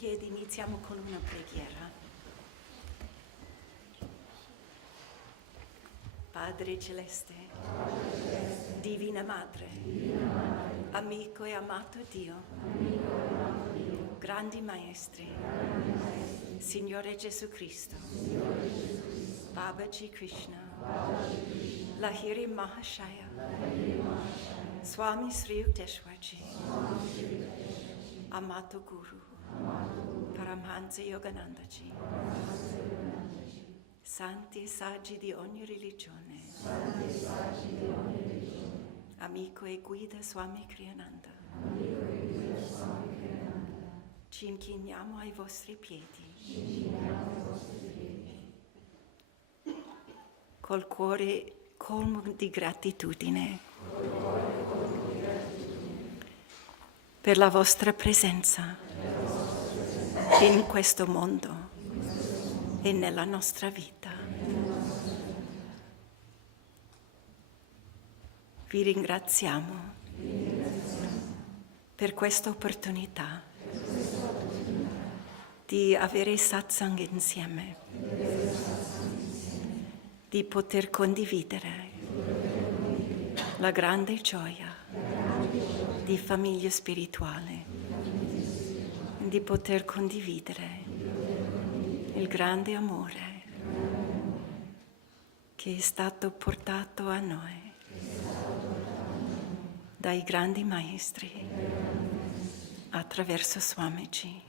piedi, iniziamo con una preghiera. Padre Celeste, Divina Madre, amico e amato Dio, grandi Maestri, Signore Gesù Cristo, Babaji Krishna, Lahiri Mahashaya, Swami Sri Yukteswarji, amato Guru, Paramahansa Yoganandaji, santi e saggi di ogni religione, amico e guida Swami Kriyananda, ci inchiniamo ai vostri piedi, col cuore colmo di gratitudine per la vostra presenza in questo mondo e nella nostra vita. Vi ringraziamo per questa opportunità di avere satsang insieme, di poter condividere la grande gioia di famiglia spirituale, di poter condividere il grande amore che è stato portato a noi dai grandi maestri attraverso Swamiji.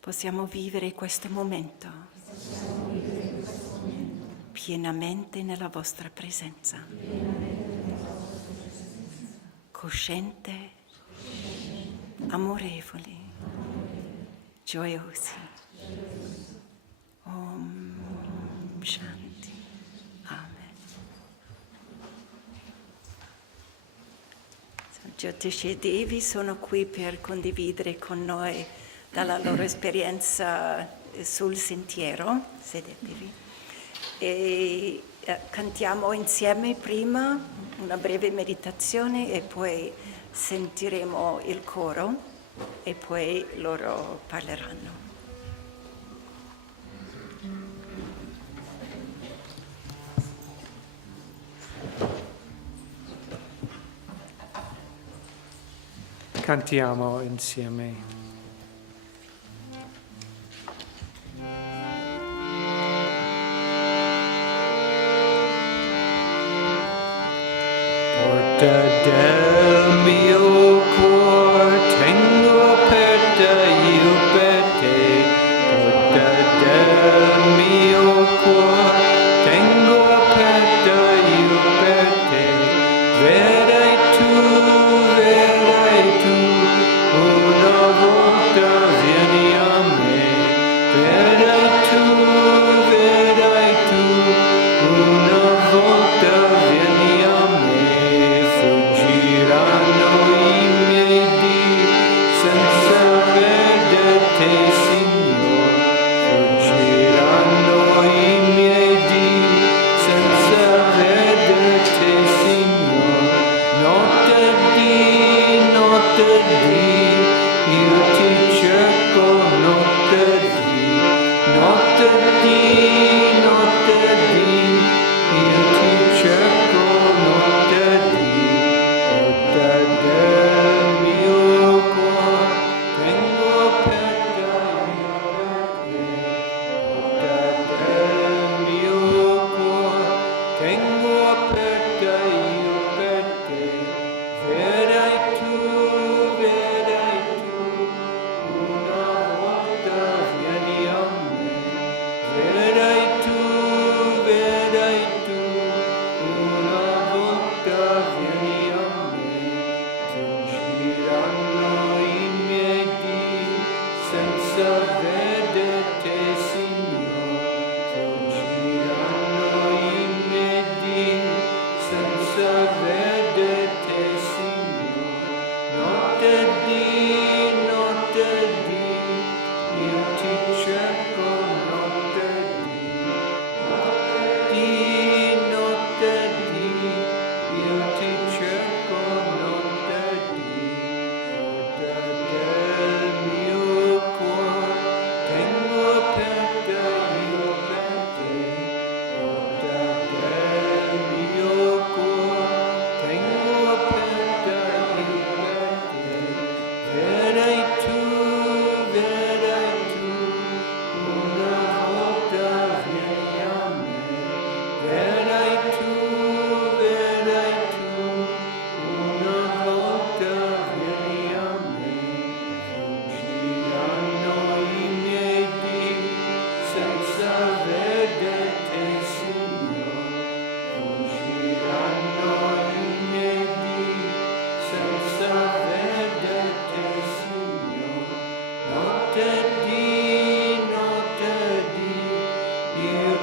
Possiamo vivere questo momento pienamente nella vostra presenza, cosciente, amorevoli, gioiosi. Om Shanti. Amen. Jyotish e Devi sono qui per condividere con noi dalla loro esperienza sul sentiero. Sedetevi. E cantiamo insieme prima una breve meditazione e poi sentiremo il coro e poi loro parleranno. Cantiamo insieme. Porta del mio cuor, tengo per te io per te. Porta del mio cuor, tengo per te io per te. Vedrai tu, una volta vieni a me. Vedrai tu, una volta vieni a me. Fuggi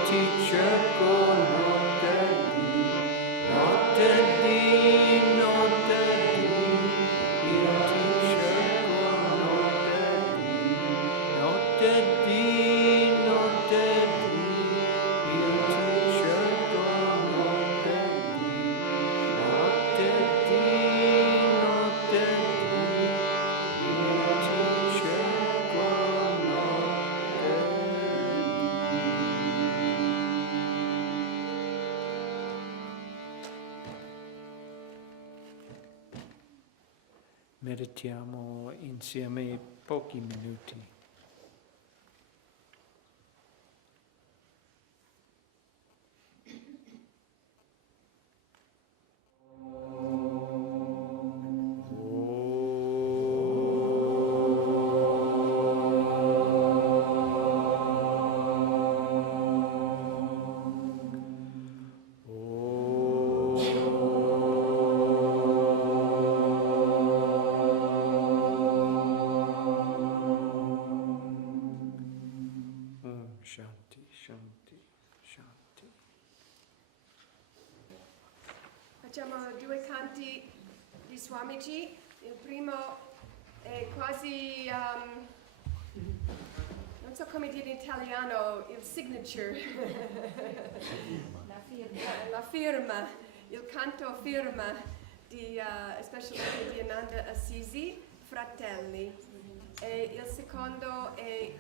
ti cerco notte di, notte di, notte di, io ti cerco notte di, notte di, notte di, io ti cerco notte di, notte di, notte di, io ti cerco notte di. Meditiamo insieme pochi minuti. Shanti, shanti, shanti. Facciamo due canti di Swamiji. Il primo è quasi, non so come dire in italiano, il signature. La firma, il canto firma di, specialmente di Ananda Assisi, Fratelli. E il secondo è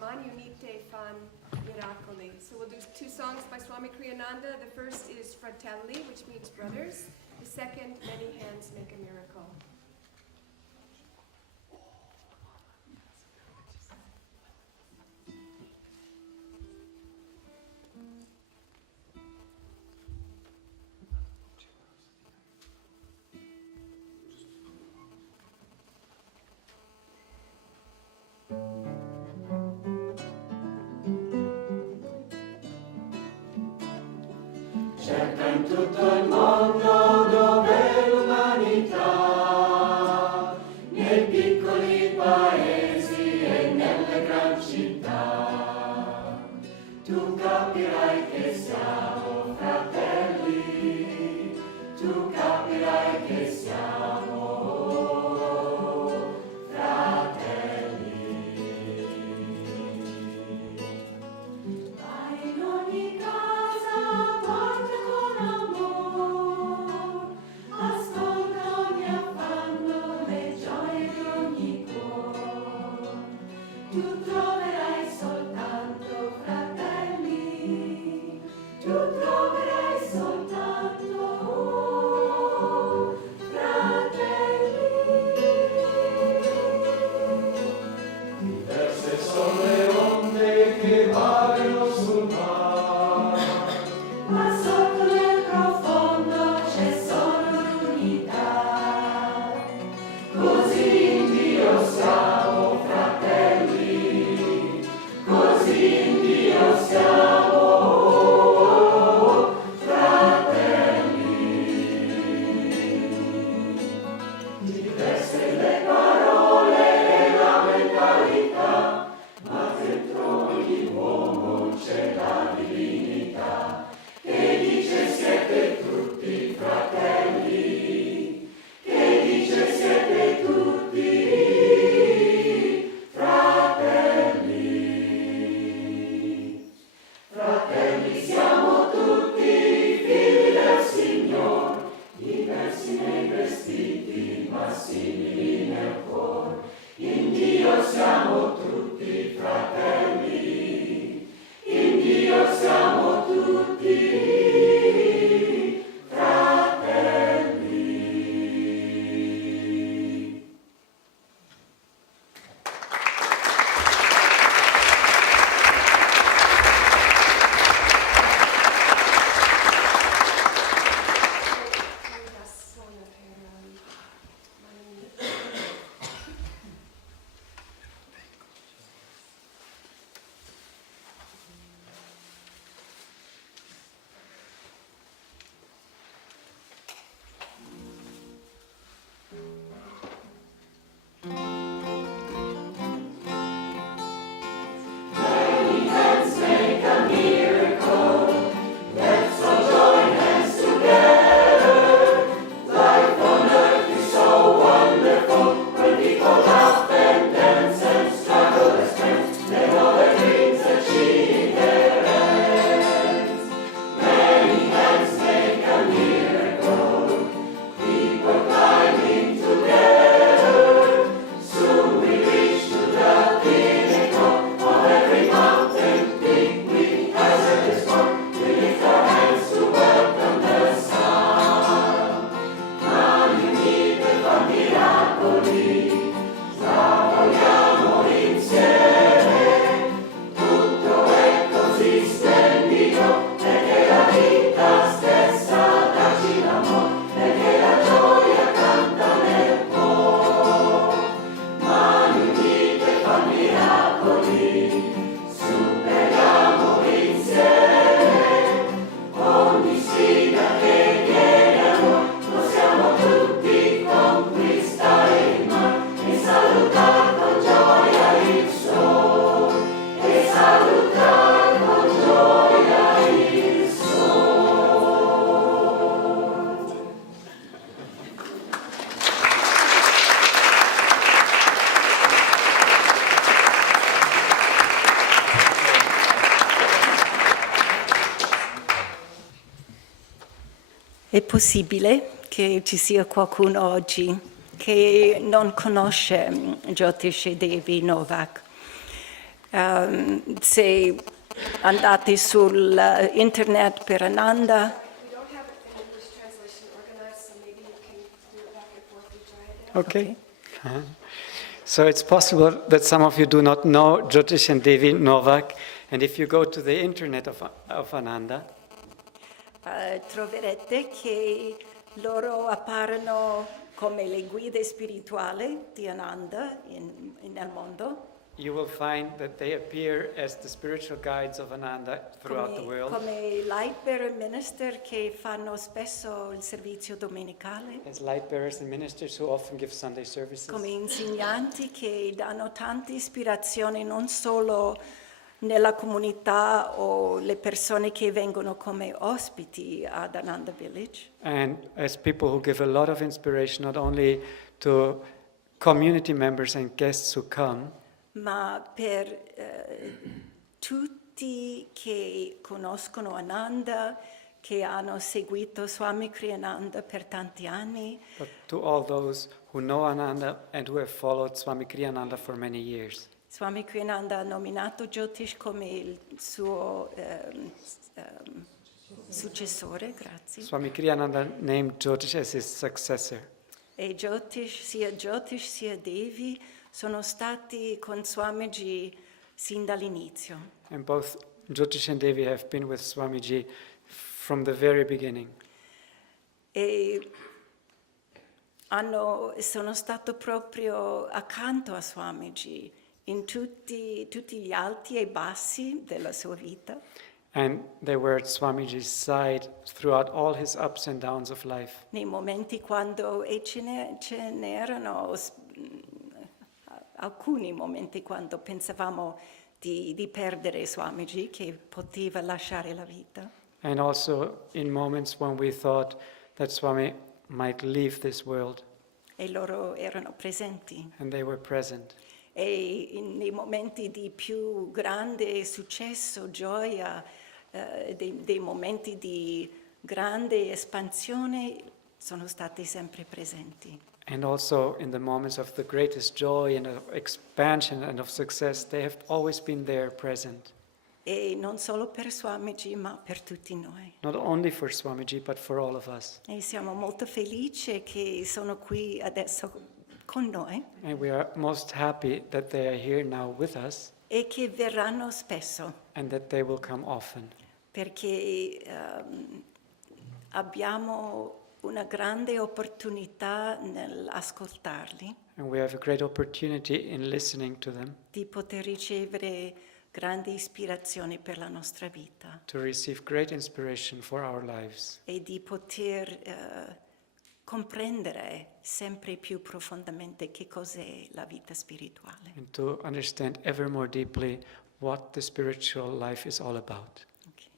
Mani Unite Fan Miracoli. So we'll do two songs by Swami Kriyananda. The first is Fratelli, which means brothers. The second, Many Hands Make a Miracle. Cerca in tutto il mondo dove l'umanità, nei piccoli paesi e nelle gran città, tu capirai che siamo fratelli, tu capirai che siamo fratelli. Vai in ogni casa, guarda con amor, ascolta ogni affanno, le gioie di ogni cuore. Tu troverai soltanto fratelli, tu troverai soltanto È possibile che ci sia qualcuno oggi che non conosce Jyotish e Devi Novak. Se andate sul internet per Ananda, We don't have an English translation organized, so maybe you can do it back and forth with Jayadeva. Okay. So it's possible that some of you do not know Jyotish and Devi Novak, and if you go to the internet of Ananda, troverete che loro appaiono come le guide spirituali di Ananda nel mondo, you will find that they appear as the spiritual guides of Ananda throughout the world, come light bearer minister che fanno spesso il servizio domenicale, as light bearers and ministers who often give Sunday services, come insegnanti che danno tante ispirazioni non solo nella comunità o le persone che vengono come ospiti ad Ananda Village, and as people who give a lot of inspiration not only to community members and guests who come, ma per tutti che conoscono Ananda, che hanno seguito Swami Kriyananda per tanti anni, but to all those who know Ananda and who have followed Swami Kriyananda for many years. Swami Kriyananda ha nominato Jyotish come il suo successore, grazie. Swami Kriyananda named Jyotish as his successor. E Jyotish sia Devi sono stati con Swamiji sin dall'inizio. And both Jyotish and Devi have been with Swamiji from the very beginning. E sono stato proprio accanto a Swamiji in tutti gli alti e bassi della sua vita. And they were at Swamiji's side throughout all his ups and downs of life. Nei momenti quando, e ce n'erano alcuni momenti quando pensavamo di perdere Swamiji, che poteva lasciare la vita. And also in moments when we thought that Swami might leave this world. E loro erano presenti. And they were present. E nei momenti di più grande successo, gioia, dei momenti di grande espansione, sono stati sempre presenti. And also in the moments of the greatest joy and of expansion and of success, they have always been there present. E non solo per Swamiji, ma per tutti noi. Not only for Swamiji, but for all of us. E siamo molto felici che sono qui adesso con noi And we are most happy that they are here now with us e che verranno spesso, and that they will come often. perché abbiamo una grande opportunità nell'ascoltarli, And we have a great opportunity in listening to them di poter ricevere grandi ispirazioni per la nostra vita to receive great inspiration for our lives e di poter comprendere sempre più profondamente che cos'è la vita spirituale. and to understand ever more deeply what the spiritual life is all about. Ok.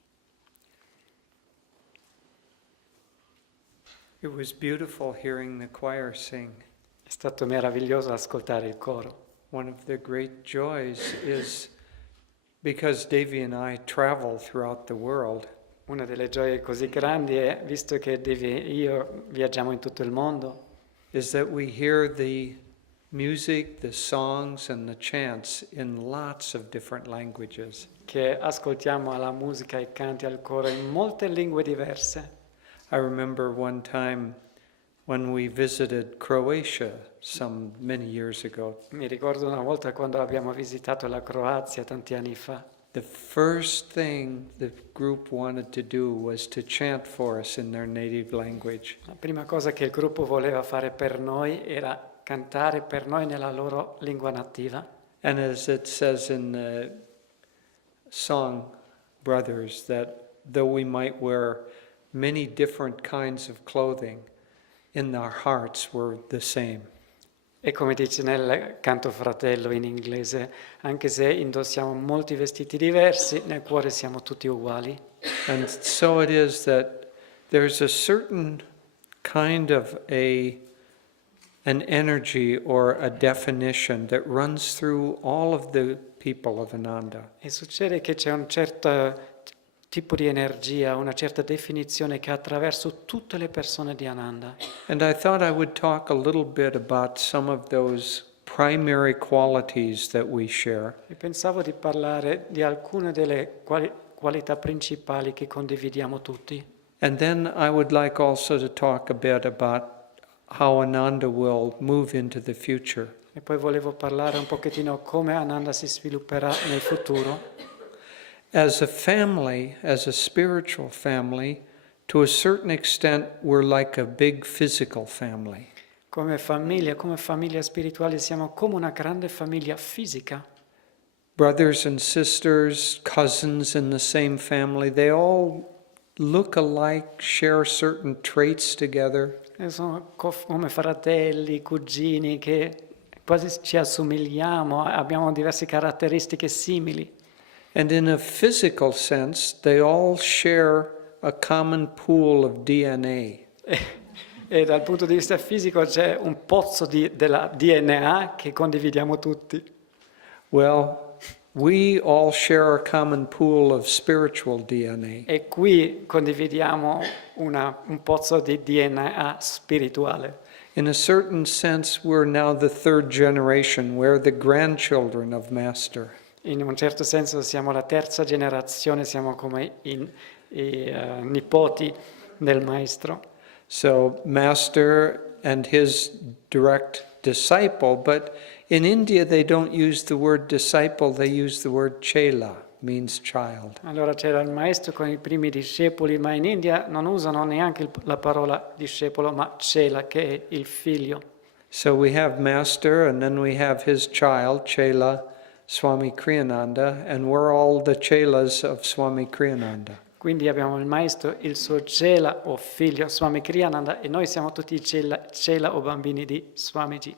It was beautiful hearing the choir sing. È stato meraviglioso ascoltare il coro. One of the great joys is because Devi and I travel throughout the world, Una delle gioie così grandi è, visto che Devi e io viaggiamo in tutto il mondo, is that we hear the music, the songs, and the chants in lots of different languages. che ascoltiamo la musica e i canti al coro in molte lingue diverse. I remember one time when we visited Croatia many years ago. Mi ricordo una volta quando abbiamo visitato la Croazia tanti anni fa. The first thing the group wanted to do was to chant for us in their native language. La prima cosa che il gruppo voleva fare per noi era cantare per noi nella loro lingua nativa. And as it says in the song, Brothers, that though we might wear many different kinds of clothing, in our hearts we're the same. E come dice nel canto Fratello in inglese, anche se indossiamo molti vestiti diversi, nel cuore siamo tutti uguali. And so it is that there's a certain kind of an energy or a definition that runs through all of the people of Ananda. E succede che c'è un certo tipo di energia, una certa definizione che ha attraverso tutte le persone di Ananda. And I thought I would talk a little bit about some of those primary qualities that we share. E pensavo di parlare di alcune delle qualità principali che condividiamo tutti. And then I would like also to talk a bit about how Ananda will move into the future. E poi volevo parlare un pochettino come Ananda si svilupperà nel futuro. As a family, as a spiritual family, to a certain extent, we're like a big physical family. Come famiglia spirituale siamo come una grande famiglia fisica. Brothers and sisters, cousins in the same family, they all look alike, share certain traits together. E sono come fratelli, cugini che quasi ci assomigliamo, abbiamo diverse caratteristiche simili. And in a physical sense, they all share a common pool of DNA. E dal punto di vista fisico c'è un pozzo della DNA che condividiamo tutti. Well, we all share a common pool of spiritual DNA. E qui condividiamo un pozzo di DNA spirituale. In a certain sense, we're now the third generation. We're the grandchildren of Master. In un certo senso siamo la terza generazione, siamo come i nipoti del Maestro. So Master and his direct disciple, but in India they don't use the word disciple, they use the word chela, means child. Allora c'era il Maestro con i primi discepoli, ma in India non usano neanche la parola discepolo, ma chela, che è il figlio. So we have Master and then we have his child, Chela Swami Kriyananda, and we're all the chelas of Swami Kriyananda. Quindi abbiamo il Maestro, il suo chela o figlio, Swami Kriyananda, e noi siamo tutti chela o bambini di Swamiji.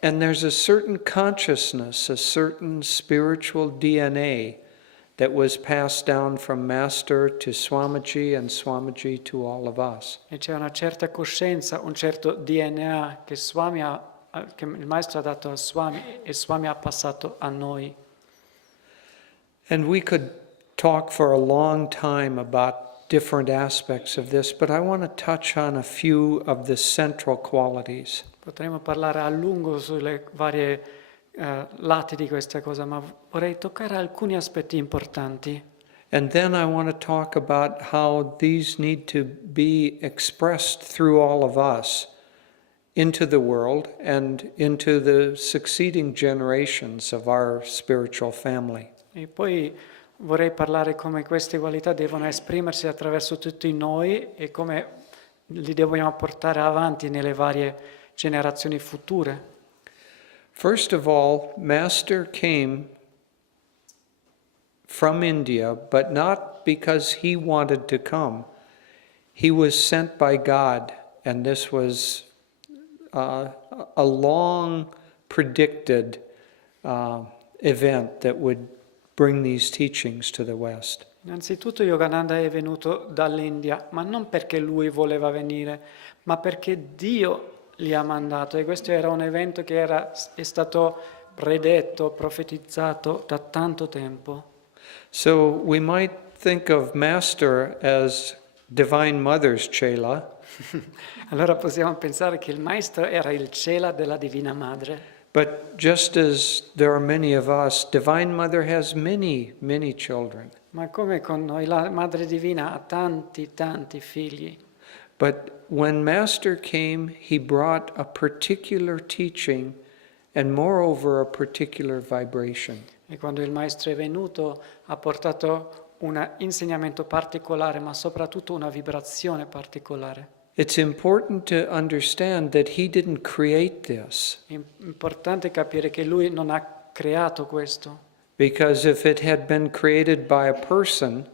And there's a certain consciousness, a certain spiritual DNA that was passed down from Master to Swamiji and Swamiji to all of us. E c'è una certa coscienza, un certo DNA che che il Maestro ha dato a Swami e Swami ha passato a noi. And we could talk for a long time about different aspects of this, but I want to touch on a few of the central qualities. Potremmo parlare a lungo sulle varie lati di questa cosa, ma vorrei toccare alcuni aspetti importanti. And then I want to talk about how these need to be expressed through all of us into the world and into the succeeding generations of our spiritual family. E poi vorrei parlare come queste qualità devono esprimersi attraverso tutti noi e come li dobbiamo portare avanti nelle varie generazioni future. First of all, Master came from India, but not because he wanted to come. He was sent by God, and this was a long predicted event that would bring these teachings to the West. Innanzitutto Yogananda è venuto dall'India, ma non perché lui voleva venire, ma perché Dio li ha mandato, e questo era un evento che è stato predetto, profetizzato da tanto tempo. So we might think of Master as Divine Mother's Chela, Allora possiamo pensare che il Maestro era il Chela della Divina Madre, but just as there are many of us, Divine Mother has many, many children. ma come con noi la Madre Divina ha tanti, tanti figli. But when Master came, he brought a particular teaching and moreover a particular vibration. E quando il Maestro è venuto ha portato un insegnamento particolare, ma soprattutto una vibrazione particolare. It's important to understand that he didn't create this, È importante capire che lui non ha creato questo, because if it had been created by a person,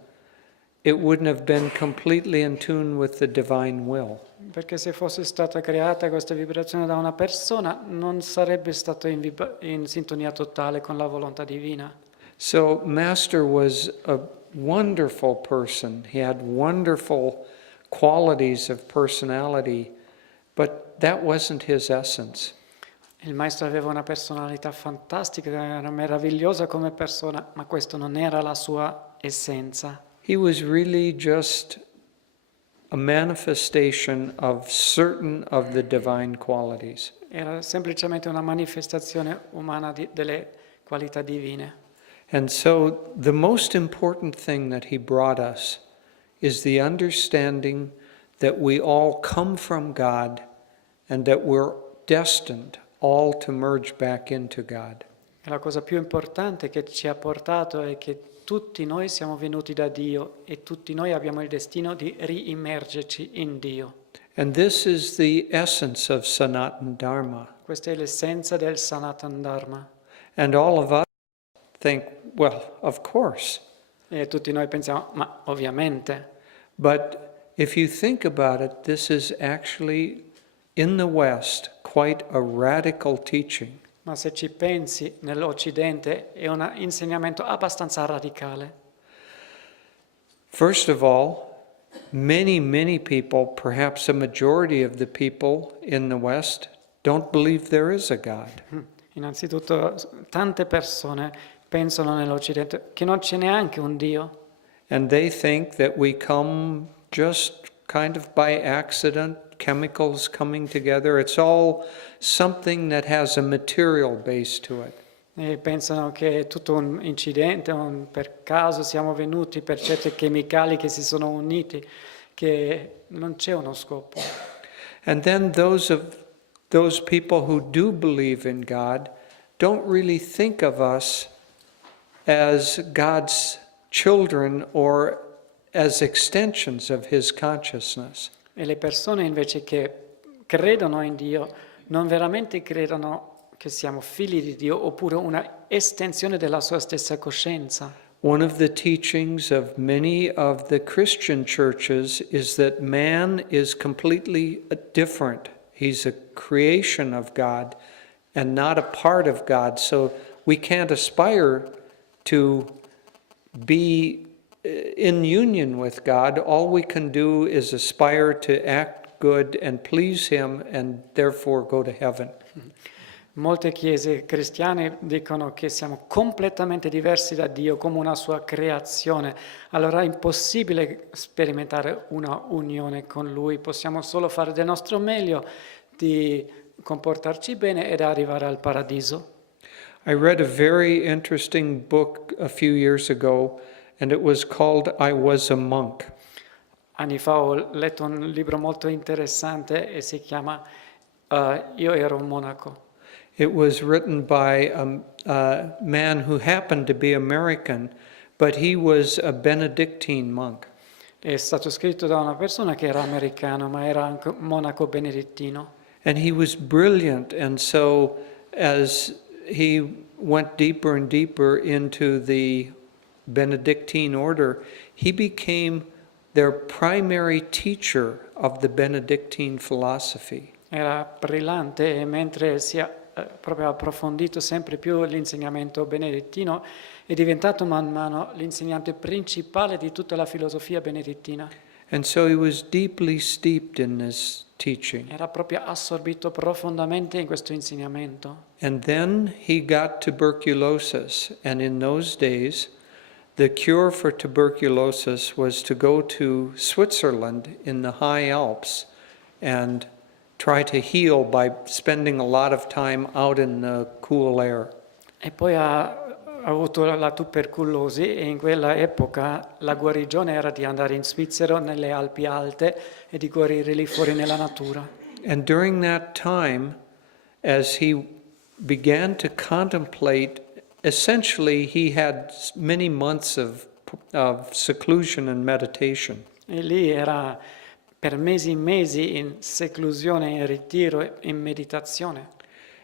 it wouldn't have been completely in tune with the divine will. perché se fosse stata creata questa vibrazione da una persona non sarebbe stato in sintonia totale con la volontà divina. So Master was a wonderful person. He had wonderful qualities of personality, but that wasn't his essence. Il Maestro aveva una personalità fantastica, era meravigliosa come persona, ma questo non era la sua essenza. He was really just a manifestation of certain of the divine qualities. Era semplicemente una manifestazione umana delle qualità divine. And so the most important thing that he brought us is the understanding that we all come from God and that we're destined all to merge back into God. E la cosa più importante che ci ha portato è che tutti noi siamo venuti da Dio e tutti noi abbiamo il destino di riimmergerci in Dio. And this is the essence of Sanatana Dharma. Questa è l'essenza del Sanatana Dharma. And all of us think, well, of course. E tutti noi pensiamo, ma ovviamente. But if you think about it, this is actually, in the West, quite a radical teaching. Ma se ci pensi, nell'Occidente è un insegnamento abbastanza radicale. First of all, many people, perhaps a majority of the people in the West, don't believe there is a God. Innanzitutto, tante persone pensano nell'Occidente che non c'è neanche un Dio. And they think that we come just kind of by accident, chemicals coming together. It's all something that has a material base to it. E pensano che è tutto un incidente, per caso siamo venuti per certi chemicali che si sono uniti, che non c'è uno scopo. And then those people who do believe in God don't really think of us as God's children or as extensions of His consciousness. E le persone invece che credono in Dio non veramente credono che siamo figli di Dio oppure una estensione della sua stessa coscienza. One of the teachings of many of the Christian churches is that man is completely different. He's a creation of God and not a part of God. So we can't aspire to be in union with God. All we can do is aspire to act good and please Him and therefore go to heaven. Molte chiese cristiane dicono che siamo completamente diversi da Dio come una sua creazione. Allora è impossibile sperimentare una unione con Lui. Possiamo solo fare del nostro meglio di comportarci bene ed arrivare al paradiso. I read a very interesting book a few years ago, and it was called I Was a Monk. Anni fa ho letto un libro molto interessante e si chiama Io ero un monaco. It was written by a man who happened to be American, but he was a Benedictine monk. È stato scritto da una persona che era americano, ma era anche un monaco benedittino. And he was brilliant, and so as he went deeper and deeper into the Benedictine order, he became their primary teacher of the Benedictine philosophy. Era brillante e mentre si è proprio approfondito sempre più l'insegnamento benedettino, è diventato man mano l'insegnante principale di tutta la filosofia benedettina. And so he was deeply steeped in this teaching. Era proprio assorbito profondamente in questo insegnamento. And then he got tuberculosis, and in those days, the cure for tuberculosis was to go to Switzerland in the high Alps and try to heal by spending a lot of time out in the cool air. E poi ha avuto la tubercolosi e in quella epoca la guarigione era di andare in Svizzera, nelle Alpi alte e di guarire lì fuori nella natura. And during that time, as he began to contemplate, essentially he had many months of seclusion and meditation. E lì era per mesi e mesi in seclusione, in ritiro, in meditazione.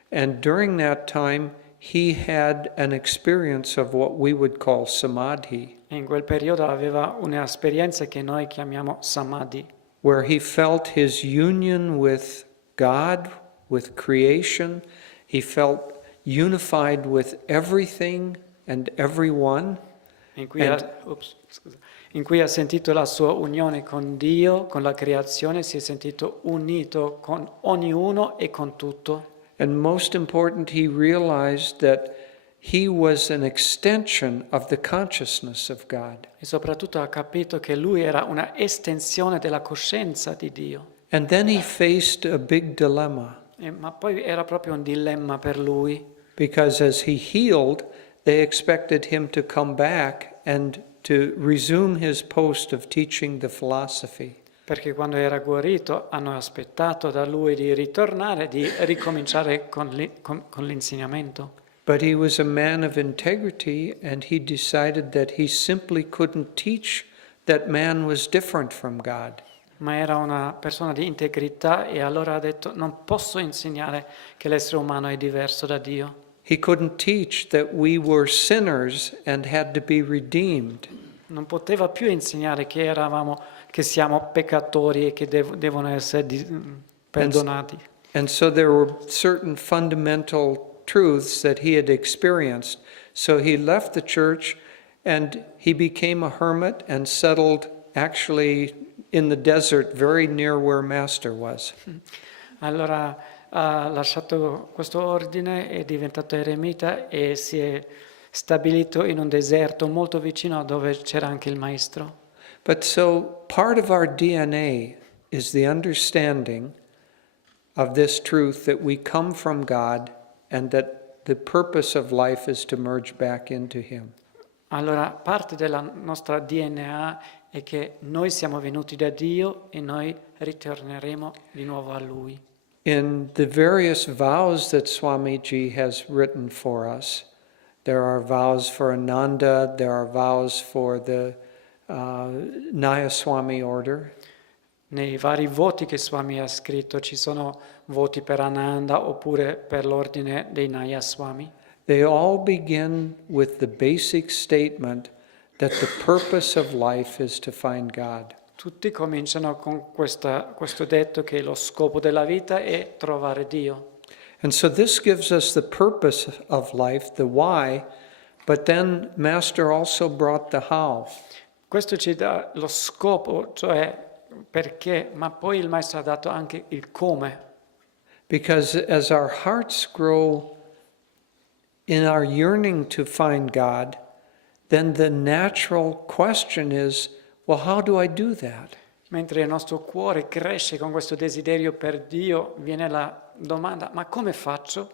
And during that time, he had an experience of what we would call samadhi, E in quel periodo aveva un'esperienza che noi chiamiamo samadhi, where he felt his union with God, with creation. He felt unified with everything and everyone. in cui ha sentito la sua unione con Dio, con la creazione, si è sentito unito con ognuno e con tutto. And most important, he realized that he was an extension of the consciousness of God. E soprattutto ha capito che lui era una estensione della coscienza di Dio. And then he faced a big dilemma, Ma poi era proprio un dilemma per lui, because as he healed, they expected him to come back and to resume his post of teaching the philosophy. perché quando era guarito hanno aspettato da lui di ritornare, di ricominciare con l'insegnamento. But he was a man of integrity, and he decided that he simply couldn't teach that man was different from God. Ma era una persona di integrità e allora ha detto non posso insegnare che l'essere umano è diverso da Dio. He couldn't teach that we were sinners and had to be redeemed. Non poteva più insegnare che siamo peccatori e che devono essere perdonati. And so there were certain fundamental truths that he had experienced. So he left the church and he became a hermit and settled actually in the desert very near where Master was. Allora ha lasciato questo ordine, è diventato eremita e si è stabilito in un deserto molto vicino a dove c'era anche il maestro. But so part of our DNA is the understanding of this truth that we come from God and that the purpose of life is to merge back into Him. Allora parte della nostra DNA è che noi siamo venuti da Dio e noi ritorneremo di nuovo a Lui. In the various vows that Swamiji has written for us, there are vows for Ananda, there are vows for the Nayaswami order. Nei vari voti che Swami ha scritto ci sono voti per Ananda oppure per l'ordine dei Nayaswami. They all begin with the basic statement that the purpose of life is to find God. Tutti cominciano con questo detto che lo scopo della vita è trovare Dio. And so this gives us the purpose of life, the why, but then Master also brought the how. Questo ci dà lo scopo, cioè perché, ma poi il Maestro ha dato anche il come. Because as our hearts grow in our yearning to find God, then the natural question is, well, how do I do that? Mentre il nostro cuore cresce con questo desiderio per Dio, viene la domanda, ma come faccio?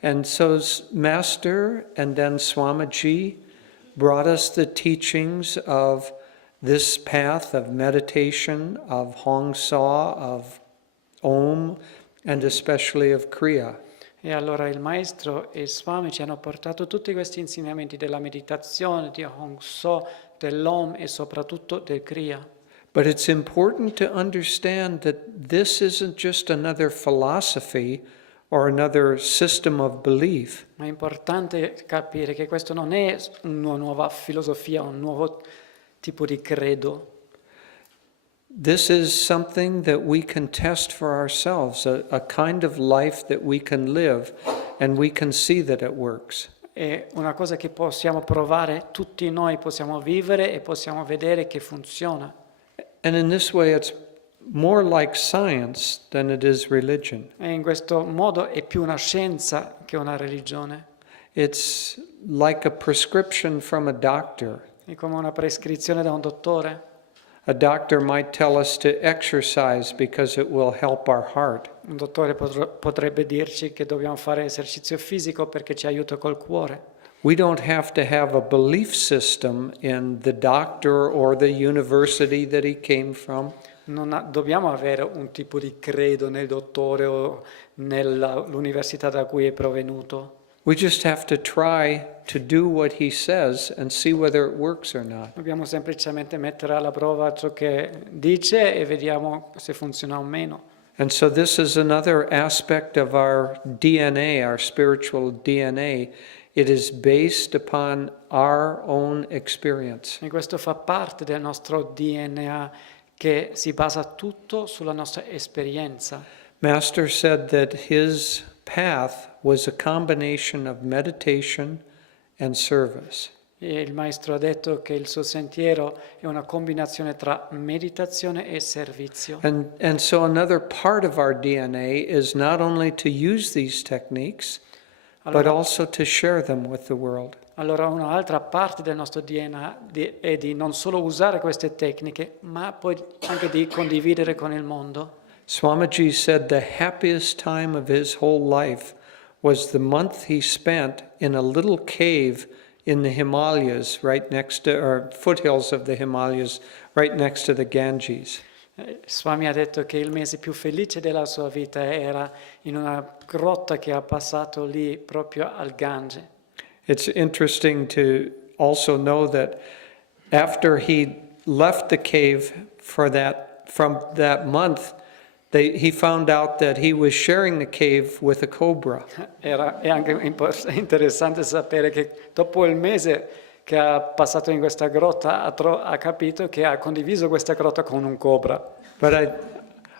And so Master and then Swamiji brought us the teachings of this path of meditation, of Hong Sa, of Om, and especially of Kriya. E allora il Maestro e Swami ci hanno portato tutti questi insegnamenti della meditazione, di Hong So, dell'Om e soprattutto del Kriya. But it's important to understand that this isn't just another philosophy or another system of belief. Ma è importante capire che questo non è una nuova filosofia, un nuovo tipo di credo. This is something that we can test for ourselves, a kind of life that we can live, and we can see that it works. È una cosa che possiamo provare, tutti noi possiamo vivere e possiamo vedere che funziona. And in this way, it's more like science than it is religion. E in questo modo è più una scienza che una religione. It's like a prescription from a doctor. È come una prescrizione da un dottore. A doctor might tell us to exercise because it will help our heart. Un dottore potrebbe dirci che dobbiamo fare esercizio fisico perché ci aiuta col cuore. We don't have to have a belief system in the doctor or the university that he came from. Non dobbiamo avere un tipo di credo nel dottore o nell'università da cui è provenuto. We just have to try to do what he says and see whether it works or not. Dobbiamo semplicemente mettere alla prova ciò che dice e vediamo se funziona o meno. And so this is another aspect of our DNA, our spiritual DNA. It is based upon our own experience. E questo fa parte del nostro DNA che si basa tutto sulla nostra esperienza. Master said that his path was a combination of meditation and service. E il Maestro ha detto che il suo sentiero è una combinazione tra meditazione e servizio. And so another part of our DNA is not only to use these techniques, but also to share them with the world. Allora un'altra parte del nostro DNA è di non solo usare queste tecniche, ma poi anche di condividere con il mondo. Swamiji said the happiest time of his whole life was the month he spent in a little cave in the Himalayas, right next to, or foothills of the Himalayas, right next to the Ganges. Swami ha detto che il mese più felice della sua vita era in una grotta che ha passato lì proprio al Gange. It's interesting to also know that after he left the cave from that month, he found out that he was sharing the cave with a cobra. È anche interessante sapere che dopo il mese che ha passato in questa grotta ha capito che ha condiviso questa grotta con un cobra. But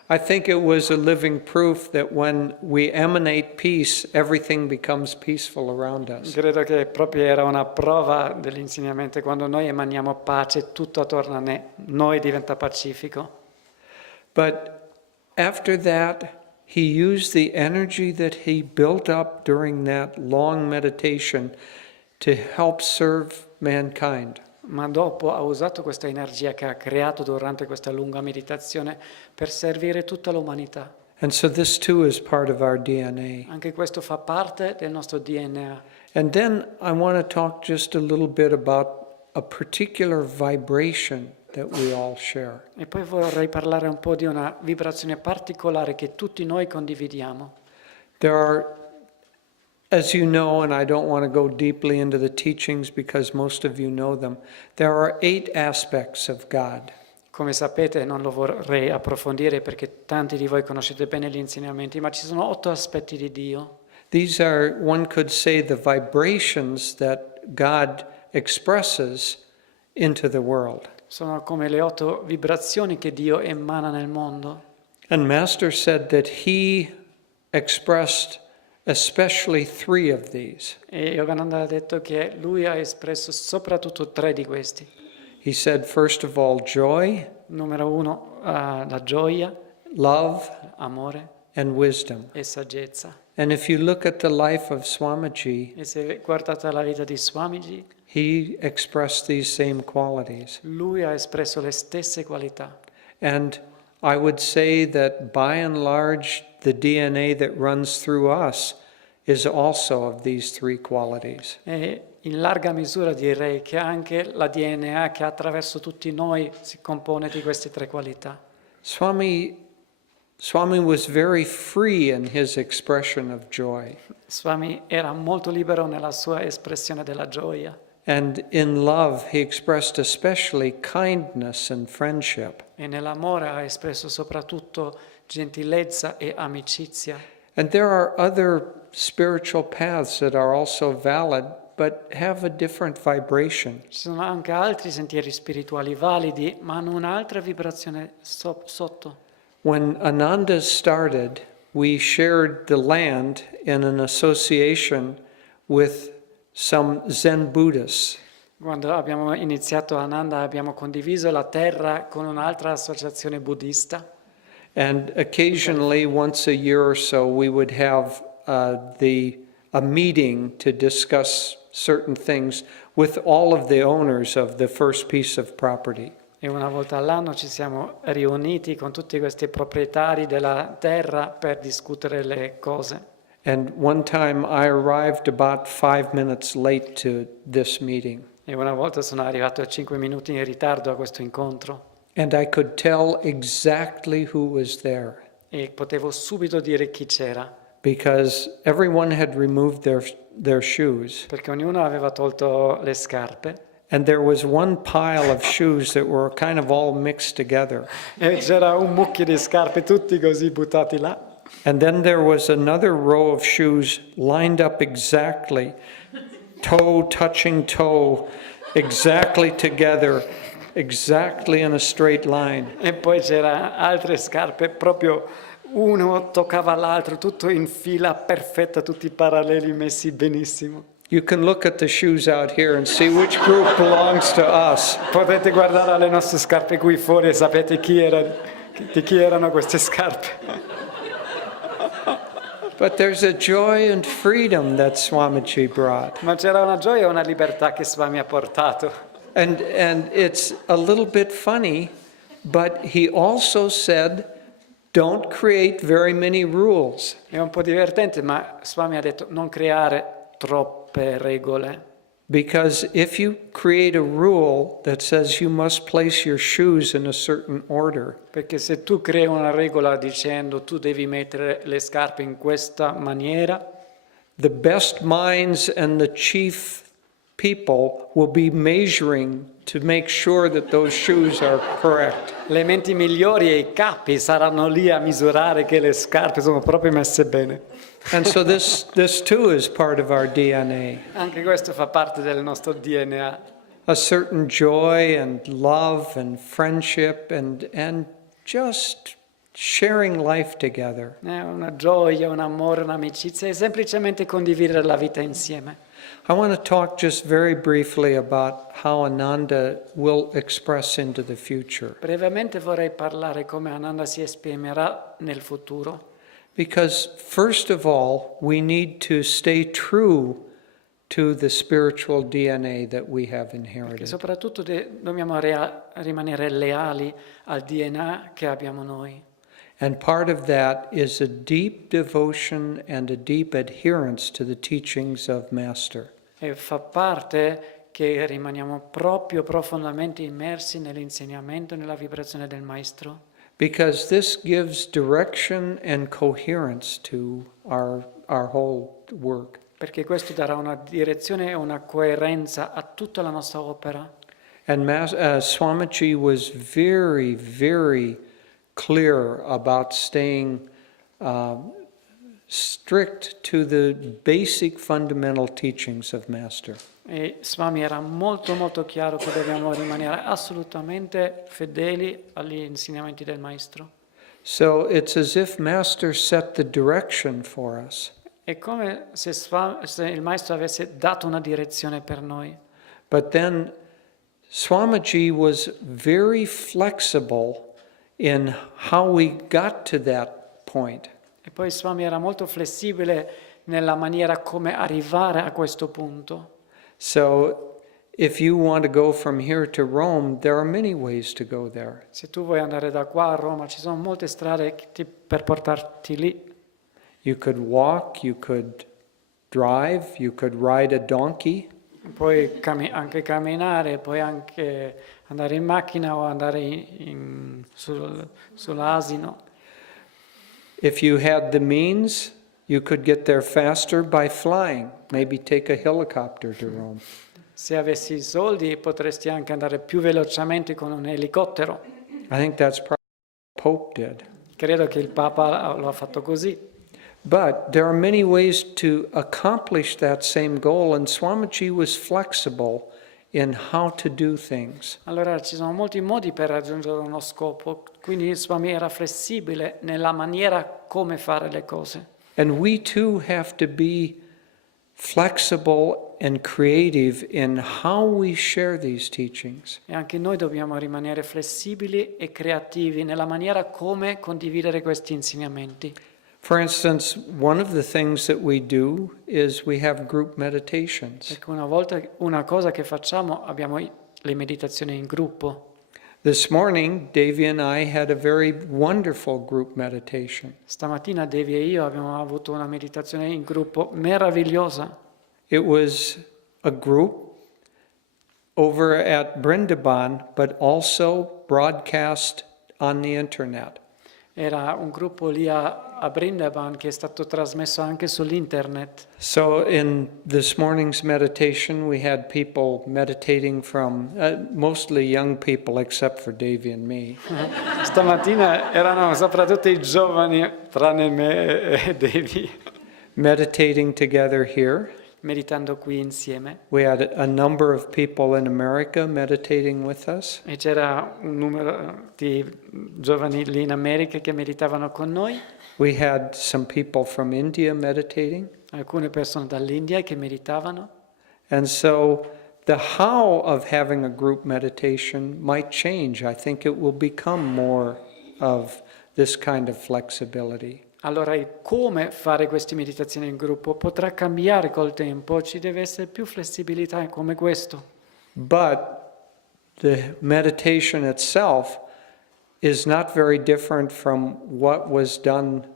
I think it was a living proof that when we emanate peace, everything becomes peaceful around us. Credo che proprio era una prova dell'insegnamento, quando noi emaniamo pace, tutto attorno a noi diventa pacifico. But after that, he used the energy that he built up during that long meditation to help serve mankind. Ma dopo ha usato questa energia che ha creato durante questa lunga meditazione per servire tutta l'umanità. And so this too is part of our DNA. Anche questo fa parte del nostro DNA. And then I want to talk just a little bit about a particular vibration that we all share. E poi vorrei parlare un po' di una vibrazione particolare che tutti noi condividiamo. There are, as you know, and I don't want to go deeply into the teachings because most of you know them, there are 8 aspects of God. Come sapete, non lo vorrei approfondire perché tanti di voi conoscete bene gli insegnamenti, ma ci sono 8 aspetti di Dio. These are, one could say, the vibrations that God expresses into the world. Sono come le 8 vibrazioni che Dio emana nel mondo. And Master said that he expressed especially 3 of these. E Yogananda ha detto che lui ha espresso soprattutto 3 di questi. He said, first of all, joy, Numero 1, la gioia, love, amore and wisdom. e saggezza. And if you look at the life of Swamiji, E se guardate la vita di Swamiji, he expressed these same qualities. lui ha espresso le stesse qualità. And I would say that by and large, the DNA that runs through us is also of these 3 qualities. E in larga misura direi che anche la DNA che attraverso tutti noi si compone di queste 3 qualità. Swami was very free in his expression of joy. Swami era molto libero nella sua espressione della gioia. And in love, he expressed especially kindness and friendship. E nell'amore ha espresso soprattutto gentilezza e amicizia. And there are other spiritual paths that are also valid, but have a different vibration. Ci sono anche altri sentieri spirituali validi, ma hanno un'altra vibrazione sotto. When Ananda started, we shared the land in an association with some Zen Buddhists. Quando abbiamo iniziato Ananda abbiamo condiviso la terra con un'altra associazione buddista. And occasionally, once a year or so, we would have a meeting to discuss certain things with all of the owners of the first piece of property. E una volta all'anno ci siamo riuniti con tutti questi proprietari della terra per discutere le cose. And one time I arrived about 5 minutes late to this meeting. E una volta sono arrivato 5 minuti in ritardo a questo incontro. And I could tell exactly who was there. E potevo subito dire chi c'era. Because everyone had removed their shoes. Perché ognuno aveva tolto le scarpe. And there was one pile of shoes that were kind of all mixed together. E c'era un mucchio di scarpe tutti così buttati là. And then there was another row of shoes lined up exactly, toe touching toe, exactly together, exactly in a straight line. E poi c'era altre scarpe, proprio uno toccava l'altro, tutto in fila perfetta, tutti paralleli, messi benissimo. You can look at the shoes out here and see which group belongs to us. Potete guardare le nostre scarpe qui fuori e sapete di chi erano queste scarpe. But there's a joy and freedom that Swamiji brought. Ma c'era una gioia e una libertà che Swami ha portato. And it's a little bit funny, but he also said, don't create very many rules. È un po' divertente, ma Swami ha detto non creare troppe regole. Because if you create a rule that says you must place your shoes in a certain order, Perché se tu crei una regola dicendo tu devi mettere le scarpe in questa maniera, the best minds and the chief people will be measuring to make sure that those shoes are correct. le menti migliori e i capi saranno lì a misurare che le scarpe sono proprio messe bene. And so this too is part of our DNA. Anche questo fa parte del nostro DNA. A certain joy and love and friendship and just sharing life together. Una gioia, un amore, un'amicizia e semplicemente condividere la vita insieme. I want to talk just very briefly about how Ananda will express into the future. Brevemente vorrei parlare come Ananda si esprimerà nel futuro. Because first of all, we need to stay true to the spiritual DNA that we have Perché inherited. soprattutto dobbiamo rimanere leali al DNA che abbiamo noi. And part of that is a deep devotion and a deep adherence to the teachings of Master. E fa parte che rimaniamo proprio profondamente immersi nell'insegnamento e nella vibrazione del Maestro. Because this gives direction and coherence to our whole work. Perché questo darà una direzione e una coerenza a tutta la nostra opera. And Swamiji was very, very clear about staying strict to the basic fundamental teachings of Master. E Swami era molto molto chiaro che dobbiamo rimanere assolutamente fedeli agli insegnamenti del Maestro. So it's as if Master set the direction for us. È come se il Maestro avesse dato una direzione per noi. But then Swamiji was very flexible in how we got to that point. E poi Swami era molto flessibile nella maniera come arrivare a questo punto. So if you want to go from here to Rome, there are many ways to go there. Se tu vuoi andare da qua a Roma, ci sono molte strade per portarti lì. You could walk, you could drive, you could ride a donkey. Puoi anche camminare, puoi anche andare in macchina o andare sull'asino. If you had the means, you could get there faster by flying. Maybe take a helicopter to Rome. Se avessi i soldi potresti anche andare più velocemente con un elicottero. I think that's probably what the Pope did. Credo che il Papa lo ha fatto così. But there are many ways to accomplish that same goal, and Swamiji was flexible in how to do things. Allora ci sono molti modi per raggiungere uno scopo, quindi Swami era flessibile nella maniera come fare le cose. And we too have to be flexible and creative in how we share these teachings. E anche noi dobbiamo rimanere flessibili e creativi nella maniera come condividere questi insegnamenti. For instance, one of the things that we do is we have group meditations. Perché una cosa che facciamo, abbiamo le meditazioni in gruppo. This morning, Devi and I had a very wonderful group meditation. Stamattina Devi e io abbiamo avuto una meditazione in gruppo meravigliosa. It was a group over at Brindaban, but also broadcast on the internet. Era un gruppo lì a Brindaban che è stato trasmesso anche sull'internet. So in this morning's meditation, we had people meditating from, mostly young people except for Devi and me. Stamattina erano soprattutto i giovani, tranne me e Devi, Meditating together here. meditando qui insieme. We had a number of people in America meditating with us. E c'era un numero di giovani lì in America che meditavano con noi, We had some people from India meditating. alcune persone dall'India che meditavano. And so the how of having a group meditation might change. I think it will become more of this kind of flexibility. allora il come fare queste meditazioni in gruppo potrà cambiare col tempo, ci deve essere più flessibilità come questo. But the meditation itself is not very different from what was done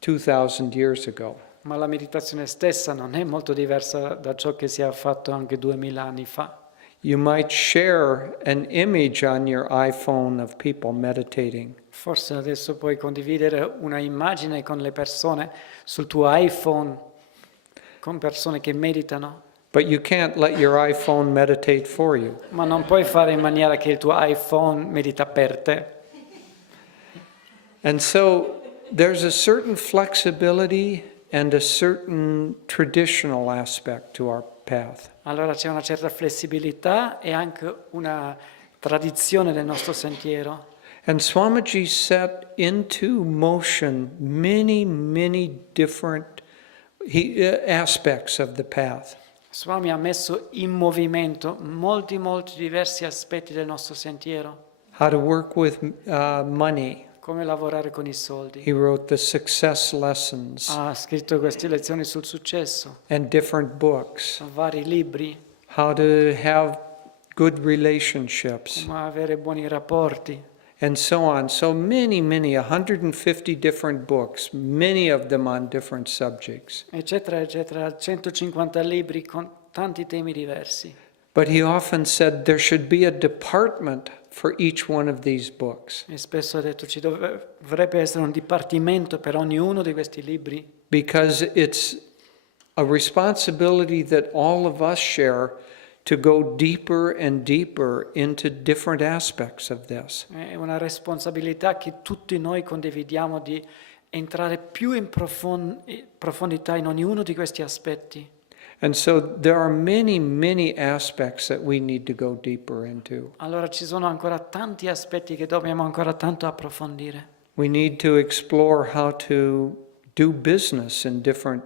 2,000 years ago. Ma la meditazione stessa non è molto diversa da ciò che si è fatto anche 2000 anni fa. You might share an image on your iPhone of people meditating. Forse adesso puoi condividere una immagine con le persone sul tuo iPhone, con persone che meditano, But you can't let your iPhone meditate for you. ma non puoi fare in maniera che il tuo iPhone medita per te. And so there's a certain flexibility and a certain traditional aspect to our path. Allora c'è una certa flessibilità e anche una tradizione del nostro sentiero. And Swamiji set into motion many different aspects of the path. Swami ha messo in movimento molti diversi aspetti del nostro sentiero. How to work with money. Come lavorare con i soldi. He wrote the success lessons Ha scritto queste lezioni sul successo, and different books. vari libri, How to have good relationships come avere buoni rapporti. and so on. So many, 150 different books, many of them on different subjects. Eccetera, 150 libri con tanti temi diversi. But he often said there should be a department for each one of these books E spesso ha detto ci dovrebbe essere un dipartimento per ognuno di questi libri, because it's a responsibility that all of us share to go deeper and deeper into different aspects of this. è una responsabilità che tutti noi condividiamo di entrare più in profondità in ognuno di questi aspetti. And so there are many aspects that we need to go deeper into. Allora ci sono ancora tanti aspetti che dobbiamo ancora tanto approfondire. We need to explore how to do business in different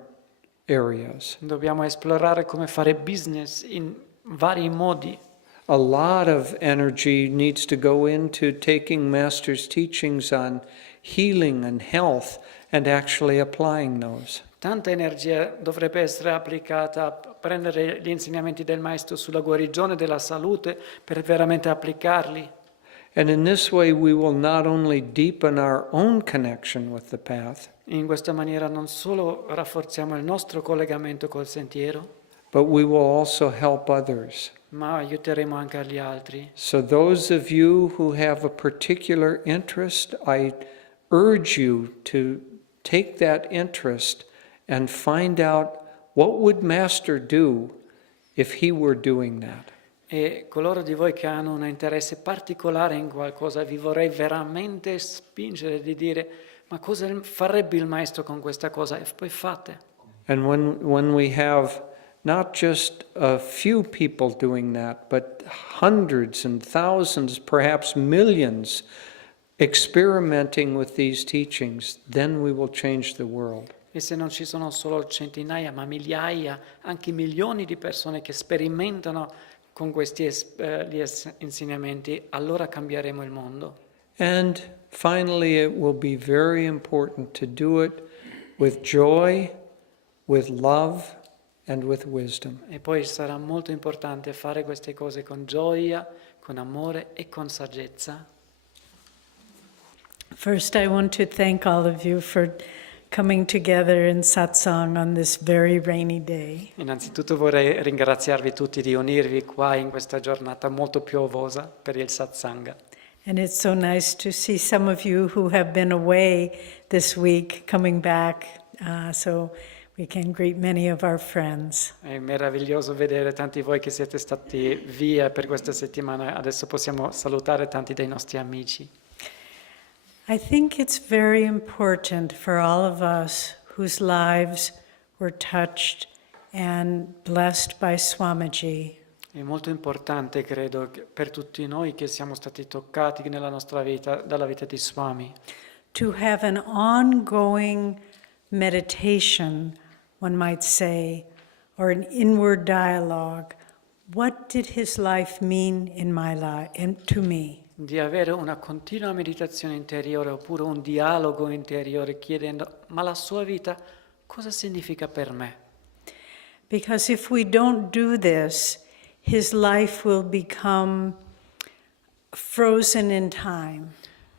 areas. Dobbiamo esplorare come fare business in vari modi. A lot of energy needs to go into taking Master's teachings on healing and health and actually applying those. Tanta energia dovrebbe essere applicata a prendere gli insegnamenti del Maestro sulla guarigione della salute per veramente applicarli. And in this way we will not only deepen our own connection with the path, In questa maniera non solo rafforziamo il nostro collegamento col sentiero, but we will also help others. ma aiuteremo anche gli altri. So those of you who have a particular interest, I urge you to take that interest and find out what would Master do if he were doing that. E coloro di voi che hanno un interesse particolare in qualcosa, vi vorrei veramente spingere di dire: ma cosa farebbe il Maestro con questa cosa? E poi fate. And when we have not just a few people doing that, but hundreds and thousands, perhaps millions, experimenting with these teachings, then we will change the world. E se non ci sono solo centinaia, ma migliaia, anche milioni di persone che sperimentano con questi gli insegnamenti, allora cambieremo il mondo. And finally, it will be very important to do it with joy, with love, and with wisdom. E poi sarà molto importante fare queste cose con gioia, con amore e con saggezza. First, I want to thank all of you for coming together in satsang on this very rainy day. Innanzitutto vorrei ringraziarvi tutti di unirvi qua in questa giornata molto piovosa per il satsanga. And it's so nice to see some of you who have been away this week coming back, so we can greet many of our friends. È meraviglioso vedere tanti di voi che siete stati via per questa settimana. Adesso possiamo salutare tanti dei nostri amici. I think it's very important for all of us whose lives were touched and blessed by Swamiji È molto importante, credo, per tutti noi che siamo stati toccati nella nostra vita dalla vita di Swami, to have an ongoing meditation, one might say, or an inward dialogue. What did his life mean in my life, and to me? di avere una continua meditazione interiore oppure un dialogo interiore chiedendo, ma la sua vita cosa significa per me? Because if we don't do this, his life will become frozen in time.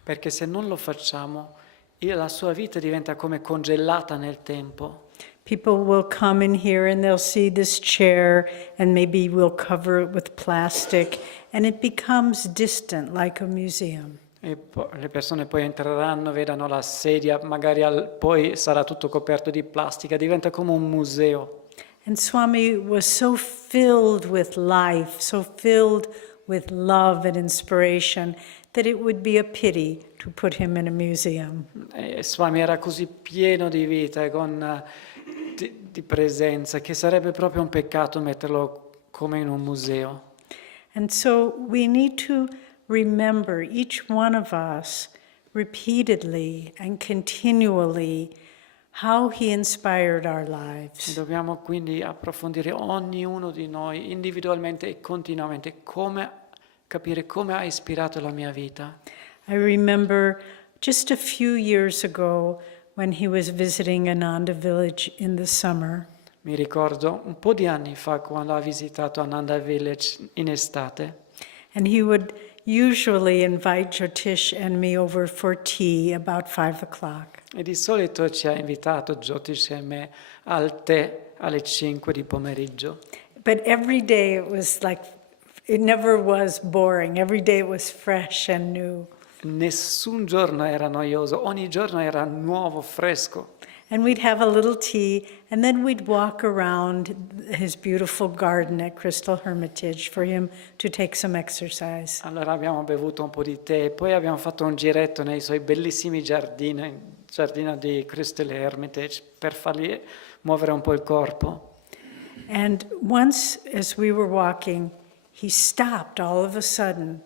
Perché se non lo facciamo, la sua vita diventa come congelata nel tempo. People will come in here and they'll see this chair and maybe we'll cover it with plastic and it becomes distant like a museum. E le persone poi entreranno, vedano la sedia, magari poi sarà tutto coperto di plastica, diventa come un museo. And Swami was so filled with life, so filled with love and inspiration that it would be a pity to put him in a museum. E Swami era così pieno di vita e di presenza che sarebbe proprio un peccato metterlo come in un museo. And so we need to remember, each one of us, repeatedly and continually, how he inspired our lives. Dobbiamo quindi approfondire ognuno di noi individualmente e continuamente capire come ha ispirato la mia vita. I remember just a few years ago when he was visiting Ananda village in the summer. Mi ricordo un po' di anni fa quando ha visitato Ananda Village in estate. And he would usually invite Jyotish and me over for tea about 5 o'clock. E di solito ci ha invitato Jyotish e me al tè alle 5 di pomeriggio. But every day it was like, it never was boring. Every day it was fresh and new. Nessun giorno era noioso, ogni giorno era nuovo, fresco. And we'd have a little tea, and then we'd walk around his beautiful garden at Crystal Hermitage for him to take some exercise. Allora abbiamo bevuto un po' di tè, poi abbiamo fatto un giretto nei suoi bellissimi giardino di Crystal Hermitage per fargli muovere un po' il corpo. And once, as we were walking, he stopped all of a sudden,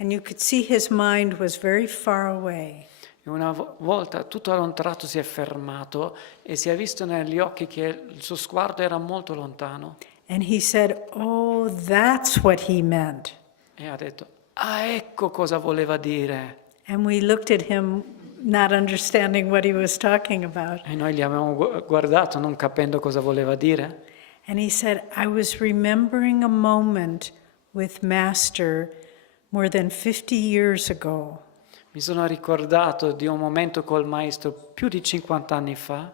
and you could see his mind was very far away. E una volta, tutto ad un tratto, si è fermato e si è visto negli occhi che il suo sguardo era molto lontano. And he said, "Oh, that's what he meant." E ha detto, ecco cosa voleva dire. And we looked at him, not understanding what he was talking about. E noi gli abbiamo guardato non capendo cosa voleva dire. And he said, "I was remembering a moment with Master more than 50 years ago. Mi sono ricordato di un momento col maestro più di 50 anni fa.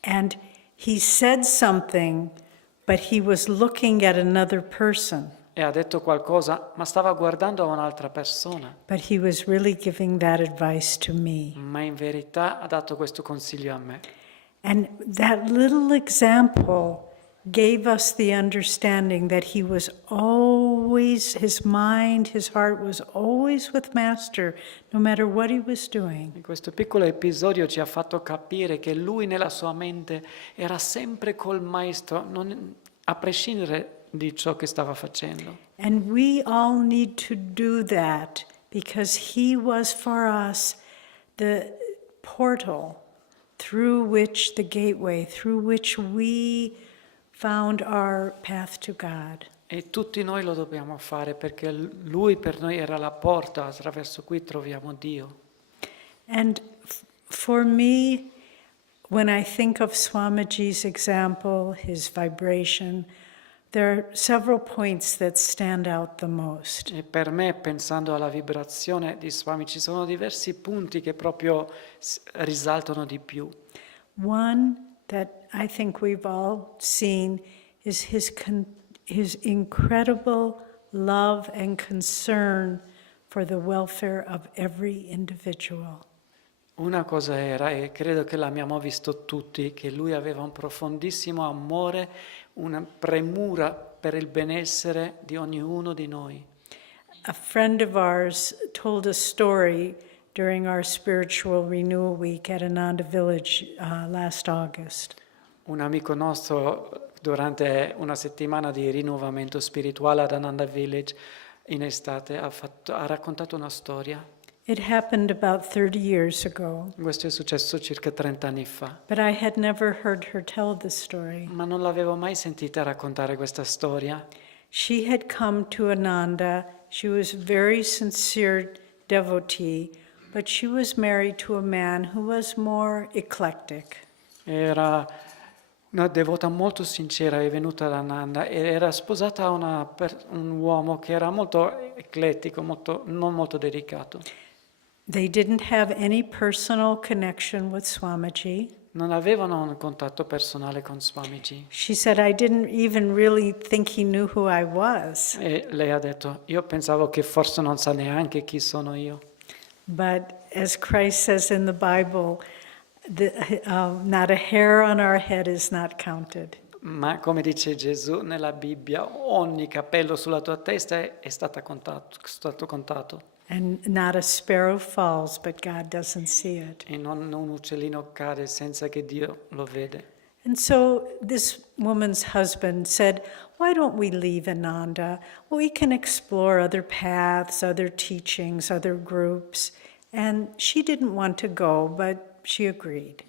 And he said something, but he was looking at another person. E ha detto qualcosa, ma stava guardando a un'altra persona. But he was really giving that advice to me." Ma in verità ha dato questo consiglio a me. And that little example gave us the understanding that he was always, his mind, his heart was always with Master, no matter what he was doing. E questo piccolo episodio ci ha fatto capire che lui nella sua mente era sempre col maestro, a prescindere di ciò che stava facendo. And we all need to do that because he was for us the portal through which, the gateway through which we found our path to God. E tutti noi lo dobbiamo fare perché lui per noi era la porta attraverso cui troviamo Dio. And for me, when I think of Swamiji's example, his vibration, there are several points that stand out the most. E per me, pensando alla vibrazione di Swami, ci sono diversi punti che proprio risaltano di più. One that I think we've all seen is his incredible love and concern for the welfare of every individual. Una cosa era, e credo che l'abbiamo visto tutti, che lui aveva un profondissimo amore, una premura per il benessere di ognuno di noi. A friend of ours told a story during our spiritual renewal week at Ananda Village last August. Un amico nostro, durante una settimana di rinnovamento spirituale ad Ananda Village in estate, ha raccontato una storia. It happened about 30 years ago, Questo è successo circa 30 anni fa. but I had never heard her tell the story. Ma non l'avevo mai sentita raccontare questa storia. She had come to Ananda. She was a very sincere devotee, but she was married to a man who was more eclectic. Era una devota molto sincera, è venuta da Ananda e era sposata a un uomo che era molto eclettico, non molto dedicato. They didn't have any personal connection with Swamiji. Non avevano un contatto personale con Swamiji. She said, I didn't even really think he knew who I was. E lei ha detto, io pensavo che forse non sa neanche chi sono io. But as Christ says in the Bible, not a hair on our head is not counted. Ma come dice Gesù nella Bibbia, ogni capello sulla tua testa è stato contato. And not a sparrow falls, but God doesn't see it. E non un uccellino cade senza che Dio lo vede. And so this woman's husband said, why don't we leave Ananda? We can explore other paths, other teachings, other groups. And she didn't want to go, but she agreed.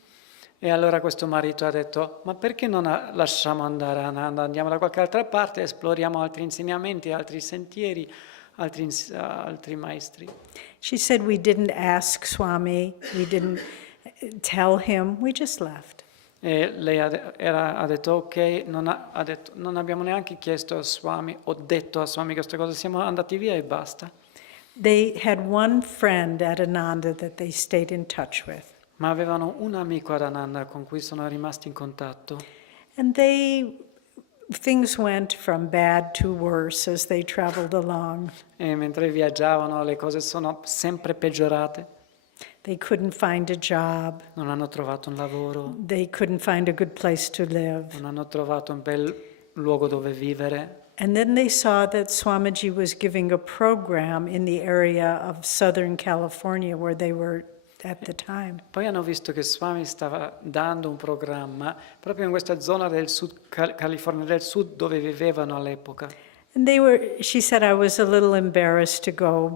E allora questo marito ha detto, ma perché non lasciamo andare Ananda? Andiamo da qualche altra parte, esploriamo altri insegnamenti, altri sentieri, altri maestri. She said, we didn't ask Swami, we didn't tell him, we just left. E lei ha detto, ok, non abbiamo neanche chiesto a Swami, ho detto a Swami queste cose, siamo andati via e basta. They had one friend at Ananda that they stayed in touch with. Ma avevano un amico ad Ananda con cui sono rimasti in contatto. And things went from bad to worse as they traveled along. E mentre viaggiavano le cose sono sempre peggiorate. They couldn't find a job. Non hanno trovato un lavoro, They couldn't find a good place to live. non hanno trovato un bel luogo dove vivere. And then they saw that Swamiji was giving a program in the area of Southern California where they were at the time. Poi hanno visto che Swami stava dando un programma proprio in questa zona del sud, California del Sud, dove vivevano all'epoca. And she said, I was a little embarrassed to go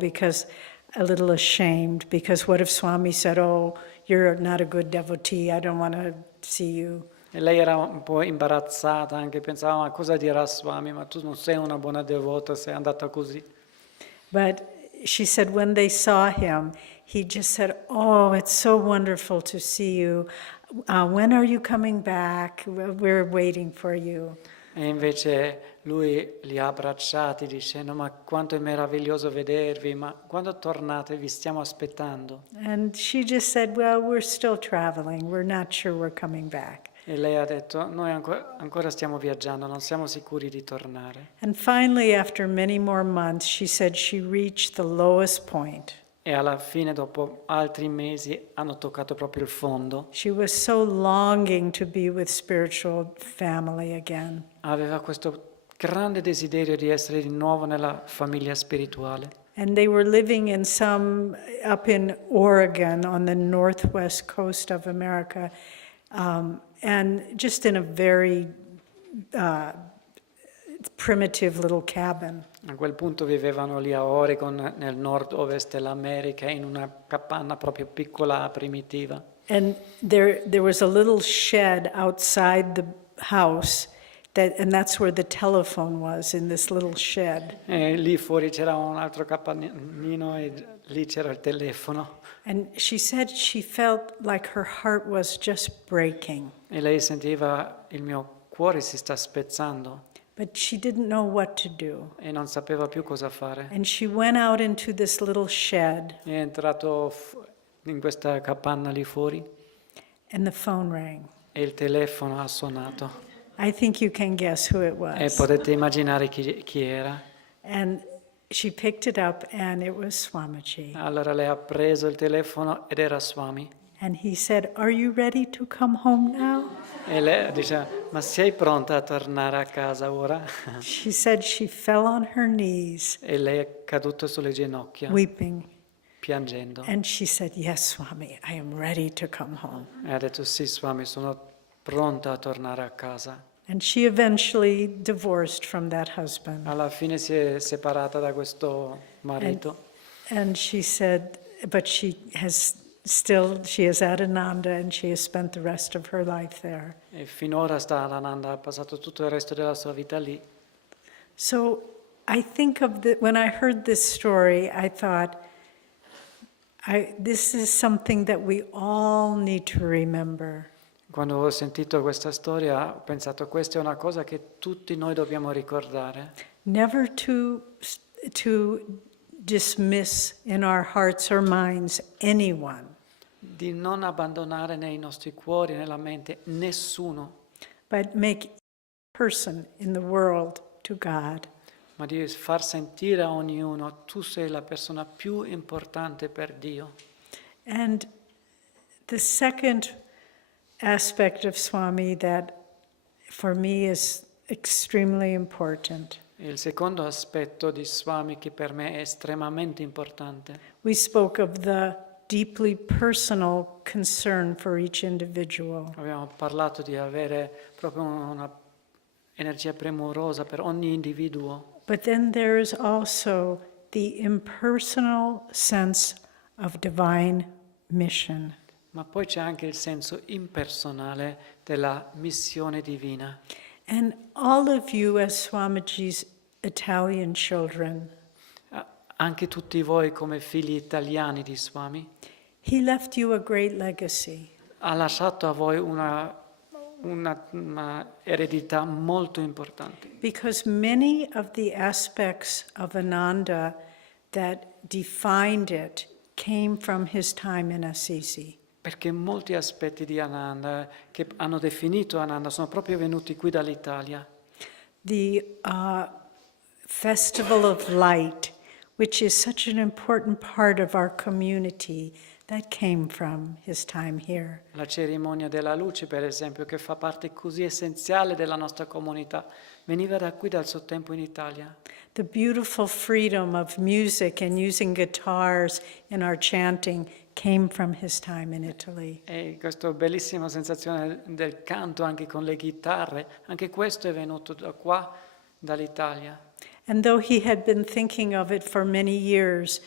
a little ashamed, because what if Swami said, oh, you're not a good devotee, I don't want to see you. E lei era un po' imbarazzata, anche pensava, ma cosa dirà Swami? Ma tu non sei una buona devota, sei andata così. But she said when they saw him, he just said, oh, it's so wonderful to see you. When are you coming back? We're waiting for you. E invece lui li ha abbracciati dicendo, ma quanto è meraviglioso vedervi, ma quando tornate vi stiamo aspettando. And she just said, well, we're still traveling. We're not sure we're coming back. E lei ha detto, noi ancora stiamo viaggiando, non siamo sicuri di tornare. And finally, after many more months, she said she reached the lowest point. E alla fine, dopo altri mesi, hanno toccato proprio il fondo. She was so longing to be with spiritual family again. Aveva questo grande desiderio di essere di nuovo nella famiglia spirituale. And they were living up in Oregon on the northwest coast of America, and just in a very primitive little cabin. A quel punto vivevano lì a Oregon, nel nord-ovest dell'America, in una capanna proprio piccola, primitiva. And there was a little shed outside the house, and that's where the telephone was, in this little shed. E lì fuori c'era un altro capannino e lì c'era il telefono. And she said she felt like her heart was just breaking, E lei sentiva, il mio cuore si sta spezzando. but she didn't know what to do. E non sapeva più cosa fare. And she went out into this little shed, È entrato in questa capanna lì fuori and the phone rang. e il telefono ha suonato. I think you can guess who it E was. potete immaginare chi era. And she picked it up, and it was Swamiji. Allora lei ha preso il telefono ed era Swami. And he said, are you ready to come home now? E lei dice, ma sei pronta a tornare a casa ora? She said she fell on her knees, E lei è caduta sulle ginocchia, weeping. piangendo. And she said, yes, Swami, I am ready to come home. E ha detto, sì Swami, sono pronta a tornare a casa. And she eventually divorced from that husband. Alla fine si è separata da questo marito. And she said, but she is at Ananda, and she has spent the rest of her life there. E finora sta ad Ananda, ha passato tutto il resto della sua vita lì. So I think of when I heard this story, I thought, this is something that we all need to remember. Quando ho sentito questa storia ho pensato questa è una cosa che tutti noi dobbiamo ricordare. Never to dismiss in our hearts or minds anyone, Di non abbandonare nei nostri cuori, nella mente, nessuno, but make each person in the world to God. ma di far sentire a ognuno tu sei la persona più importante per Dio. And the second aspect of Swami that for me is extremely important. Il secondo aspetto di Swami che per me è estremamente importante. We spoke of the deeply personal concern for each individual. Abbiamo parlato di avere proprio una energia premurosa per ogni individuo. But then there is also the impersonal sense of divine mission. Ma poi c'è anche il senso impersonale della missione divina. And all of you as Swamiji's Italian children, Anche tutti voi come figli italiani di Swami, he left you a great legacy. ha lasciato a voi una eredità molto importante. Because many of the aspects of Ananda that defined it came from his time in Assisi. Perché molti aspetti di Ananda che hanno definito Ananda sono proprio venuti qui dall'Italia. The Festival of Light, which is such an important part of our community, that came from his time here. La cerimonia della luce, per esempio, che fa parte così essenziale della nostra comunità, veniva da qui dal suo tempo in Italia. The beautiful freedom of music and using guitars in our chanting came from his time in Italy. E questa bellissima sensazione del canto anche con le chitarre, anche questo è venuto da qua, dall'Italia. And though he had been thinking of it for many years,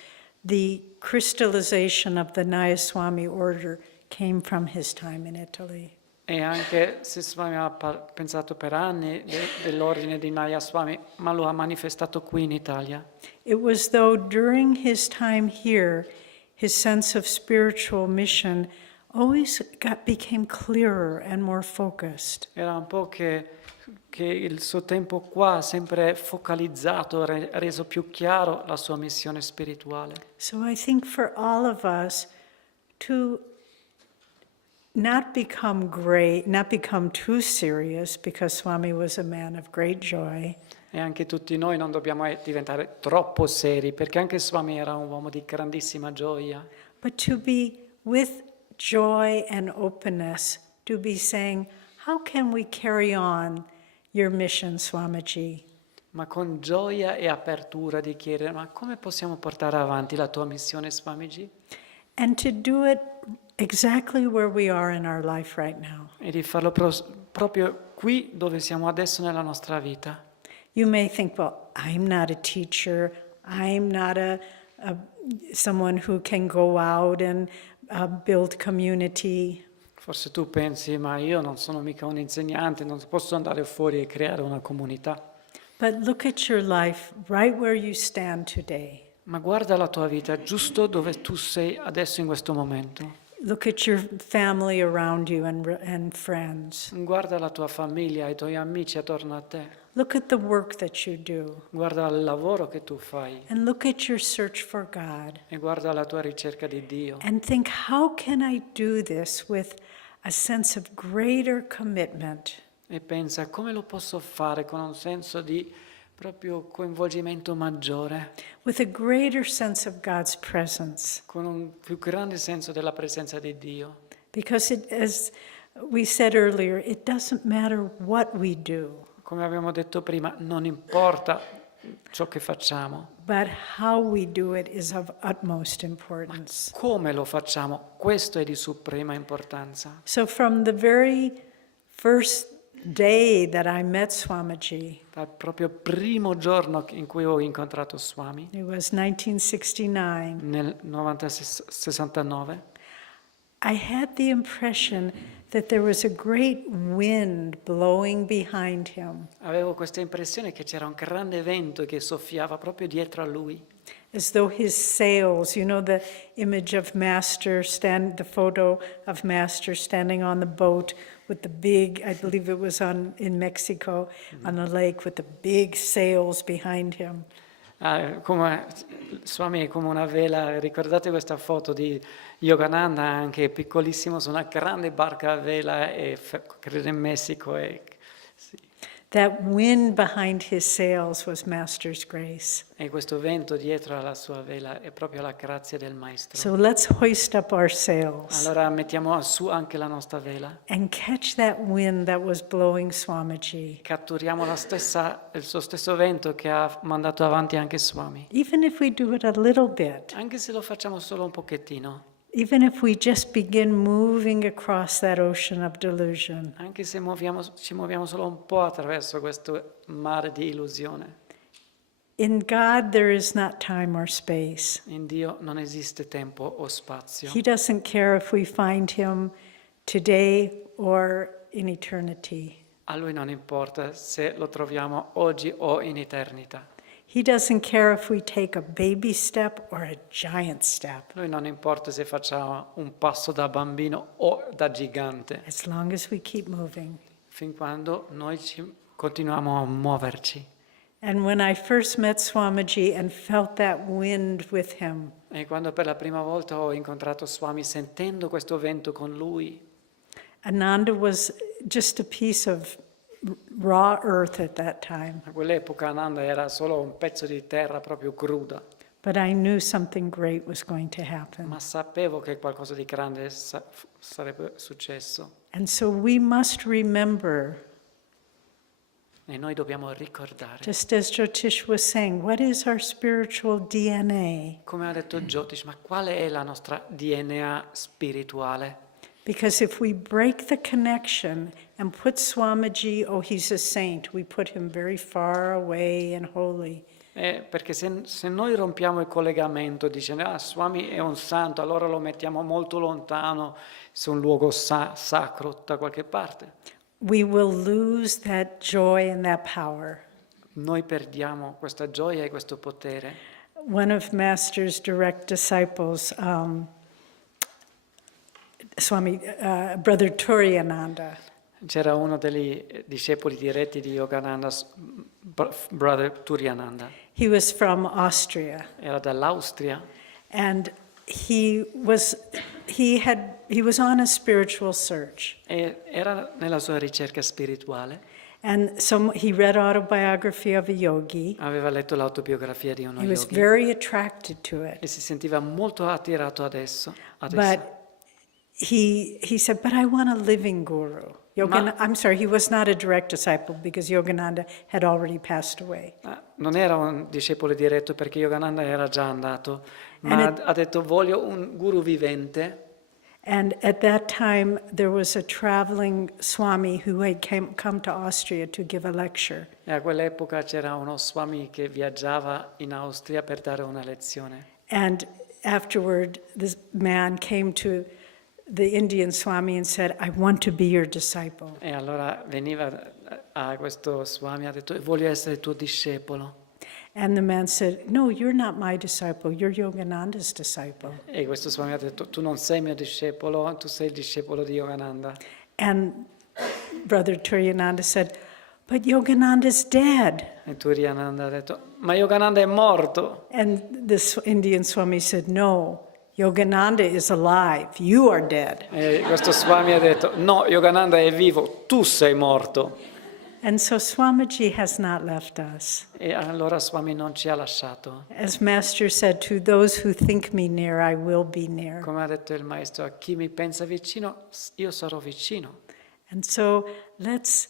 the crystallization of the Nayaswami order came from his time in Italy. E anche se Swami ha pensato per anni dell'ordine di Nayaswami, ma lo ha manifestato qui in Italia. It was though during his time here, his sense of spiritual mission always became clearer and more focused. Era un po' che il suo tempo qua ha sempre focalizzato, reso più chiaro la sua missione spirituale. So I think for all of us to not become too serious, because Swami was a man of great joy. E anche tutti noi non dobbiamo diventare troppo seri, perché anche Swami era un uomo di grandissima gioia. But to be with joy and openness, to be saying, how can we carry on your mission, Swamiji? Ma con gioia e apertura di chiedere, ma come possiamo portare avanti la tua missione, Swamiji? And to do it exactly where we are in our life right now. E di farlo proprio qui dove siamo adesso nella nostra vita. You may think, well, I'm not a teacher. I'm not someone who can go out and build community. Forse tu pensi, ma io non sono mica un insegnante, non posso andare fuori e creare una comunità. But look at your life right where you stand today. Ma guarda la tua vita giusto dove tu sei adesso in questo momento. Look at your family around you and friends. Guarda la tua famiglia, i tuoi amici attorno a te. Look at the work that you do. Guarda il lavoro che tu fai. And look at your search for God. E guarda la tua ricerca di Dio. And think, how can I do this with a sense of greater commitment? E pensa, come lo posso fare con un senso di proprio coinvolgimento maggiore, With a greater sense of God's presence. con un più grande senso della presenza di Dio. Because as we said earlier, it doesn't matter what we do, Come abbiamo detto prima, non importa ciò che facciamo, but how we do it is of utmost importance. come lo facciamo, questo è di suprema importanza. So from the very first day that I met Swamiji, Dal proprio primo giorno in cui ho incontrato Swami, it was 1969, nel 1969, I had the impression that there was a great wind blowing behind him, Avevo questa impressione che c'era un grande vento che soffiava proprio dietro a lui, as though his sails, you know, the image of the photo of Master standing on the boat with the big, I believe it was in Mexico, on the lake with the big sails behind him. come Swami è come una vela. Ricordate questa foto di Yogananda, anche piccolissimo, su una grande barca a vela, e credo in Messico. That wind behind his sails was Master's grace. E questo vento dietro alla sua vela è proprio la grazia del Maestro. So let's hoist up our sails Allora mettiamo su anche la nostra vela, and catch that wind that was blowing Swamiji. catturiamo il suo stesso vento che ha mandato avanti anche Swami. Even if we do it a little bit, Anche se lo facciamo solo un pochettino, even if we just begin moving across that ocean of delusion, anche se ci muoviamo solo un po' attraverso questo mare di illusione. in God there is not time or space. In Dio non esiste tempo o spazio. He doesn't care if we find him today or in eternity. A Lui non importa se lo troviamo oggi o in eternità. He doesn't care if we take a baby step or a giant step, Lui non importa se facciamo un passo da bambino o da gigante, as long as we keep moving. fin quando noi continuiamo a muoverci. And when I first met Swamiji and felt that wind with him, E quando per la prima volta ho incontrato Swami, sentendo questo vento con lui, Ananda was just a piece of raw earth at that time, a quell'epoca Ananda era solo un pezzo di terra proprio cruda, but I knew something great was going to happen. ma sapevo che qualcosa di grande sarebbe successo. And so we must remember, E noi dobbiamo ricordare, just as Jyotish was saying, what is our spiritual DNA? come ha detto Jyotish, ma quale è la nostra DNA spirituale? Because if we break the connection and put Swamiji, oh, he's a saint, we put him very far away and holy. Perché se noi rompiamo il collegamento dicendo Swami è un santo, allora lo mettiamo molto lontano su un luogo sacro da qualche parte, We will lose that joy and that power. noi perdiamo questa gioia e questo potere. One of Master's direct disciples, Brother Turiyananda, C'era uno degli discepoli diretti di Yogananda, Brother Turiyananda, he was from Austria, era dall'Austria and he was on a spiritual search. e era nella sua ricerca spirituale, And so he read autobiography of a yogi. aveva letto l'autobiografia di uno He was yogi very attracted to e it. si sentiva molto attirato ad essa. But he said, but I want a living guru. I'm sorry, he was not a direct disciple because Yogananda had already passed away. Non era un discepolo diretto perché Yogananda era già andato, ma ha detto voglio un guru vivente. And at that time, there was a traveling Swami who had come to Austria to give a lecture. E a quell'epoca c'era uno Swami che viaggiava in Austria per dare una lezione. And afterward, this man came to the Indian Swami and said, I want to be your disciple. E allora veniva a questo Swami e ha detto voglio essere tuo discepolo. And the man said, no, you're not my disciple, you're Yogananda's disciple. E questo Swami ha detto tu non sei mio discepolo, tu sei il discepolo di Yogananda. And Brother Turiyananda said, but Yogananda's dead. E Turiyananda ha detto ma Yogananda è morto. And this Indian Swami said, no, Yogananda is alive, you are dead. E questo Swami ha detto no, Yogananda è vivo, tu sei morto. And so Swamiji has not left us. E allora Swami non ci ha lasciato. As Master said, to those who think me near, I will be near. Come ha detto il Maestro, a chi mi pensa vicino, io sarò vicino. And so let's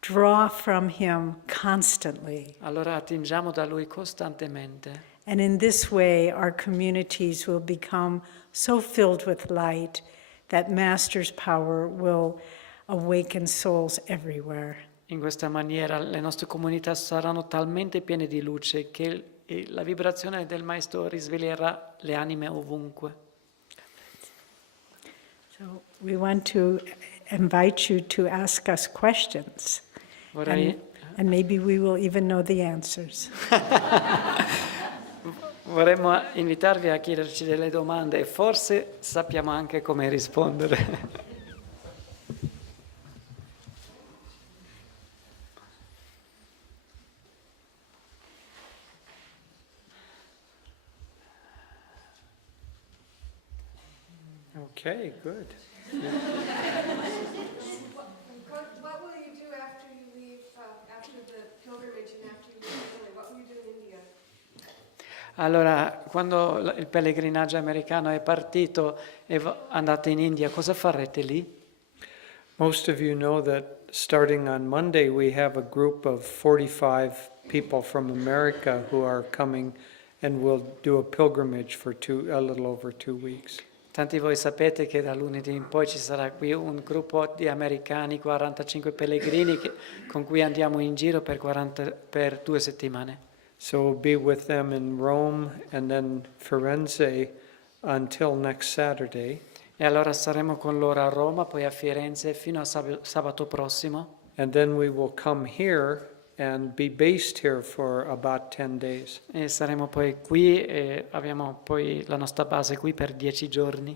draw from him constantly. Allora attingiamo da Lui costantemente. And in this way, our communities will become so filled with light that Master's power will awaken souls everywhere. In questa maniera le nostre comunità saranno talmente piene di luce che la vibrazione del Maestro risveglierà le anime ovunque. we want to invite you to ask us questions. Vorrei, And maybe we will even know the answers. vorremmo invitarvi a chiederci delle domande e forse sappiamo anche come rispondere. Okay, good. What will you do after you leave, after the pilgrimage and after you leave Italy? What will you do in India? Allora, quando il pellegrinaggio americano è partito e andate in India, cosa farete lì? Most of you know that starting on Monday, we have a group of 45 people from America who are coming and will do a pilgrimage for a little over 2 weeks. Tanti di voi sapete che da lunedì in poi ci sarà qui un gruppo di americani, 45 pellegrini, con cui andiamo in giro per 2 settimane. So we'll be with them in Rome and then Firenze until next Saturday. E allora saremo con loro a Roma, poi a Firenze fino a sabato prossimo. And then we will come here and be based here for about 10 days. E saremo poi qui e abbiamo poi la nostra base qui per 10 giorni.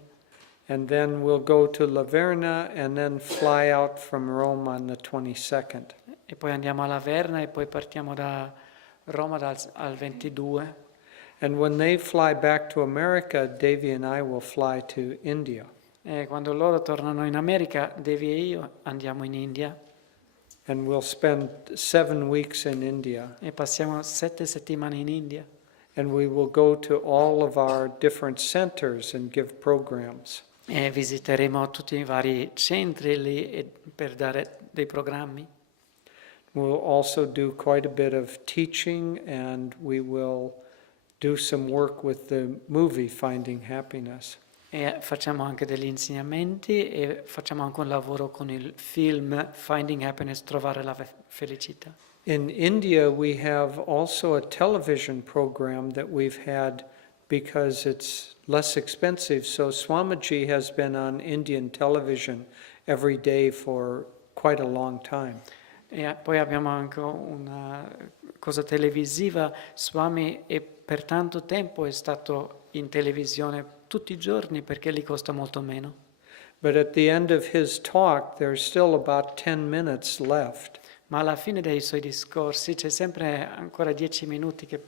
And then we'll go to Laverna and then fly out from Rome on the 22nd. E poi andiamo a Laverna e poi partiamo da Roma al 22. And when they fly back to America, Devi and I will fly to India. E quando loro tornano in America, Devi e io andiamo in India And we'll spend 7 weeks in India. e passiamo 7 settimane in India. And we will go to all of our different centers and give programs. E visiteremo tutti i vari centri lì per dare dei programmi. We'll also do quite a bit of teaching, and we will do some work with the movie Finding Happiness. E facciamo anche degli insegnamenti e facciamo anche un lavoro con il film Finding Happiness, trovare la felicità. In India, we have also a television program that we've had because it's less expensive. So Swamiji has been on Indian television every day for quite a long time. E poi abbiamo anche una cosa televisiva, Swami, e per tanto tempo è stato in televisione tutti i giorni perché li costa molto meno. But at the end of his talk, there's still about 10 minutes left. Ma alla fine dei suoi discorsi c'è sempre ancora 10 minuti che...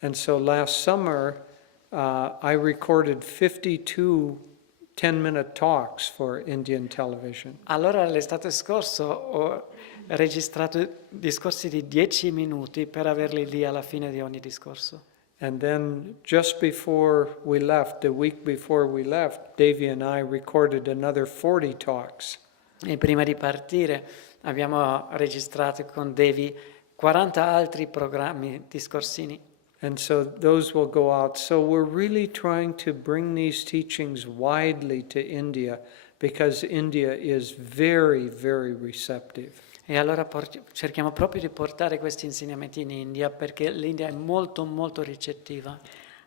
And so last summer, I recorded 52 10-minute talks for Indian television. Allora l'estate scorso ho registrato discorsi di 10 minuti per averli lì alla fine di ogni discorso. And then just before we left, the week before we left, Devi and I recorded another 40 talks. E prima di partire abbiamo registrato con Devi 40 altri programmi discorsini. And so those will go out. So we're really trying to bring these teachings widely to India because India is very, very receptive. E allora cerchiamo proprio di portare questi insegnamenti in India perché l'India è molto, molto ricettiva.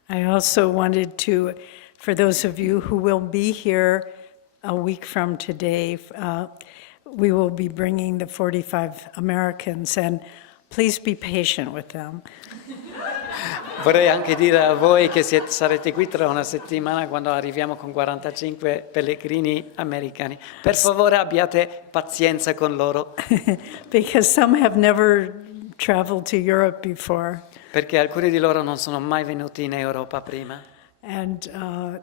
I also wanted to, for those of you who will be here a week from today, we will be bringing the 45 Americans, and please be patient with them. Vorrei anche dire a voi che sarete qui tra una settimana quando arriviamo con 45 pellegrini americani. Per favore abbiate pazienza con loro. Because some have never traveled to Europe before. Perché alcuni di loro non sono mai venuti in Europa prima. And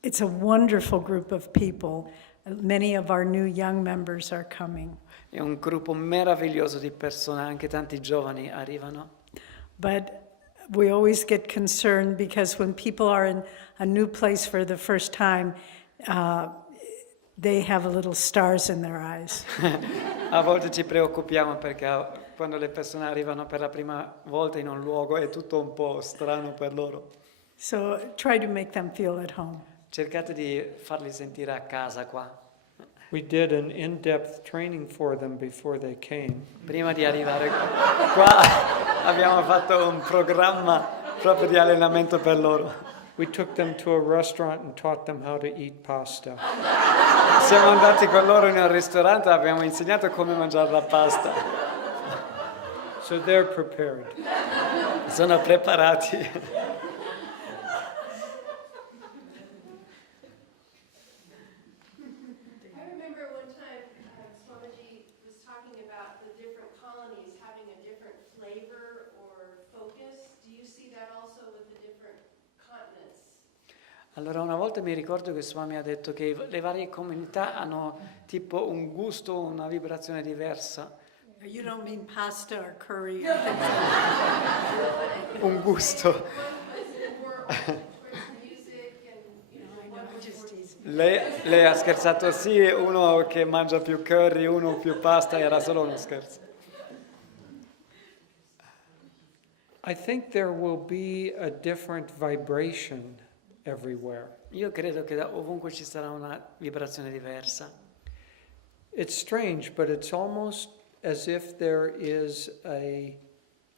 it's a wonderful group of people. Many of our new young members are coming. È un gruppo meraviglioso di persone, anche tanti giovani arrivano. But we always get concerned because when people are in a new place for the first time, they have a little stars in their eyes. A volte ci preoccupiamo perché quando le persone arrivano per la prima volta in un luogo è tutto un po' strano per loro. So try to make them feel at home. Cercate di farli sentire a casa qua. We did an in-depth training for them before they came. Prima di arrivare qua abbiamo fatto un programma proprio di allenamento per loro. We took them to a restaurant and taught them how to eat pasta. Siamo andati con loro in un ristorante e abbiamo insegnato come mangiare la pasta. So they're prepared. Sono preparati. I remember one time Swamiji was talking about the different colonies having a different flavor or focus. Do you see that also with the different continents? Allora una volta mi ricordo che Swami ha detto che le varie comunità hanno tipo un gusto, una vibrazione diversa. You don't mean pasta or curry. Un gusto. Or music and one was more Lei ha scherzato sì, uno che mangia più curry, uno più pasta, era solo uno scherzo. I think there will be a different vibration everywhere. Io credo che ovunque ci sarà una vibrazione diversa. It's strange, but it's almost as if there is a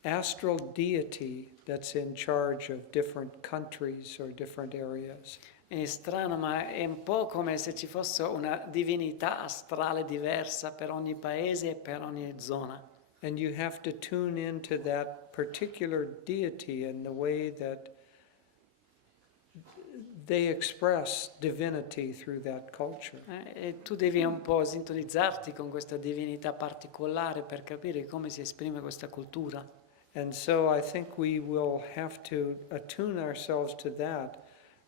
astral deity that's in charge of different countries or different areas. È strano, ma è un po' come se ci fosse una divinità astrale diversa per ogni paese e per ogni zona. And you have to tune into that particular deity and the way that they express divinity through that culture. E tu devi un po' sintonizzarti con questa divinità particolare per capire come si esprime questa cultura. And so I think we will have to attune ourselves to that,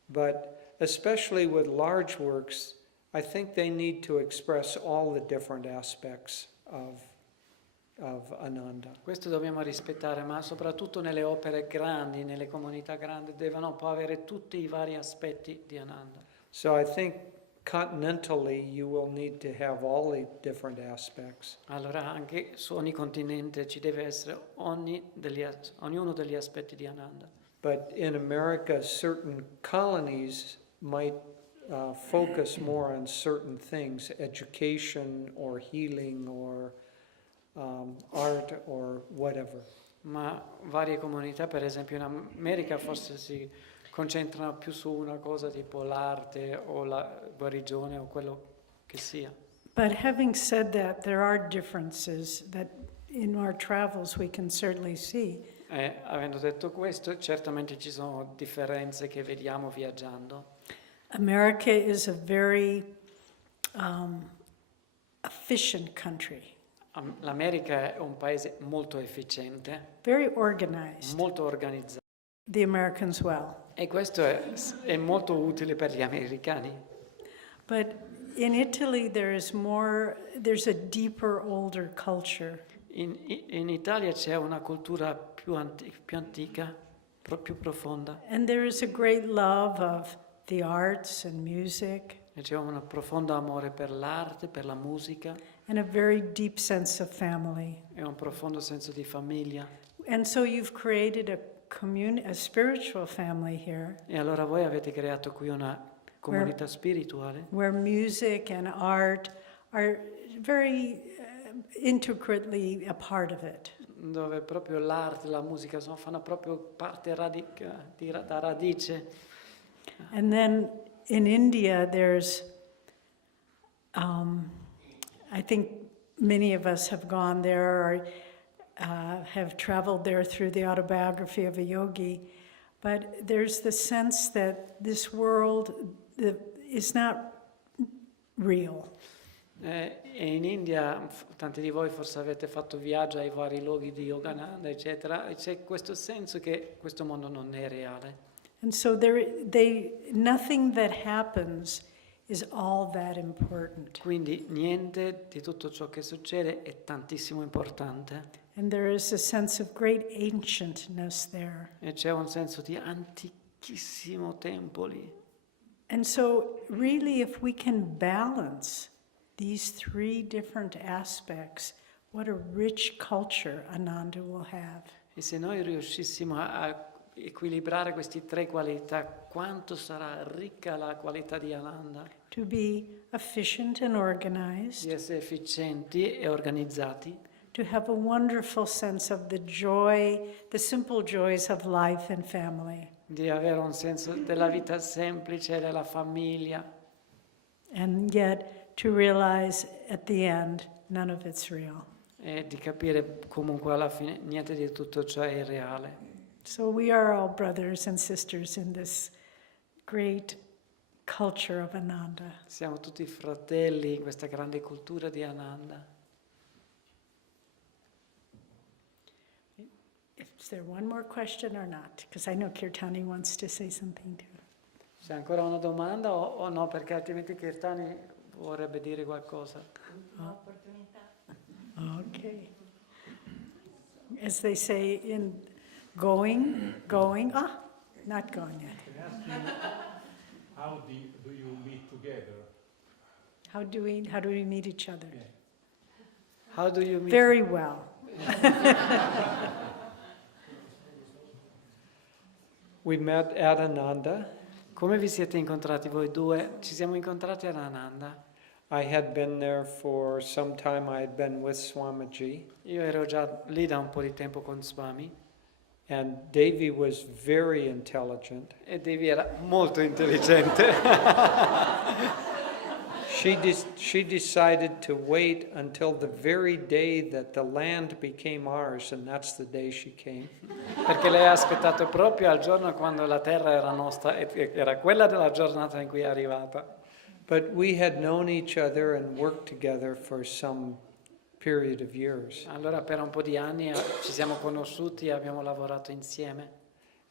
but especially with large works, I think they need to express all the different aspects of Ananda. Questo dobbiamo rispettare, ma soprattutto nelle opere grandi, nelle comunità grandi, devono un po' avere tutti i vari aspetti di Ananda. So I think continentally you will need to have all the different aspects. Allora anche su ogni continente ci deve essere ognuno degli aspetti di Ananda. But in America, certain colonies might focus more on certain things, education or healing or art or whatever. Ma varie comunità, per esempio in America, forse si concentrano più su una cosa tipo l'arte o la guarigione o quello che sia. But having said that, there are differences that in our travels we can certainly see. Avendo detto questo, certamente ci sono differenze che vediamo viaggiando. America is a very efficient country, L'America è un paese molto efficiente, very organized. molto organizzato. The Americans well. E questo è molto utile per gli americani. But in Italy there's a deeper, older culture. In Italia c'è una cultura più antica, più profonda. And there is a great love of the arts and music, E c'è un profondo amore per l'arte, per la musica, and a very deep sense of family. e un profondo senso di famiglia. And so you've created a spiritual family here, E allora voi avete creato qui una comunità spirituale where music and art are very intricately a part of it. dove proprio l'arte, la musica fanno proprio parte da radice. And then in India, there's, I think many of us have gone there or have traveled there through the autobiography of a yogi, but there's the sense that this world is not real. E in India, tanti di voi forse avete fatto viaggio ai vari luoghi di Yogananda, eccetera, e c'è questo senso che questo mondo non è reale. And so nothing that happens is all that important. Quindi niente di tutto ciò che succede è tantissimo importante. And there is a sense of great ancientness there. E c'è un senso di antichissimo tempo lì. And so really if we can balance these three different aspects, what a rich culture Ananda will have. E se noi riuscissimo a equilibrare queste tre qualità, quanto sarà ricca la qualità di Ananda? To be efficient and Di organized, essere efficienti e organizzati, to have a wonderful sense of the simple joys of life and family. di avere un senso della vita semplice, della famiglia, and yet to realize at the end none of it's real. e di capire comunque alla fine niente di tutto ciò è irreale. So we are all brothers and sisters in this great culture of Ananda. Siamo tutti fratelli in questa grande cultura di Ananda. Is there one more question or not? Because I know Kirtani wants to say something too. C'è ancora una domanda o no? Perché altrimenti Kirtani vorrebbe dire qualcosa. Okay. As they say in going, not going yet. How do you meet together? How do we meet each other? How do you meet? Very well. We met at Ananda. Come vi siete incontrati voi due? Ci siamo incontrati ad Ananda. I had been there for some time. I had been with Swamiji. Io ero già lì da un po' di tempo con Swami And Devi was very intelligent. e Devi era molto intelligente. She decided to wait until the very day that the land became ours, and that's the day she came. Perché lei ha aspettato proprio al giorno quando la terra era nostra e era quella della giornata in cui è arrivata. But we had known each other and worked together for some period of years. Allora per un po' di anni ci siamo conosciuti e abbiamo lavorato insieme.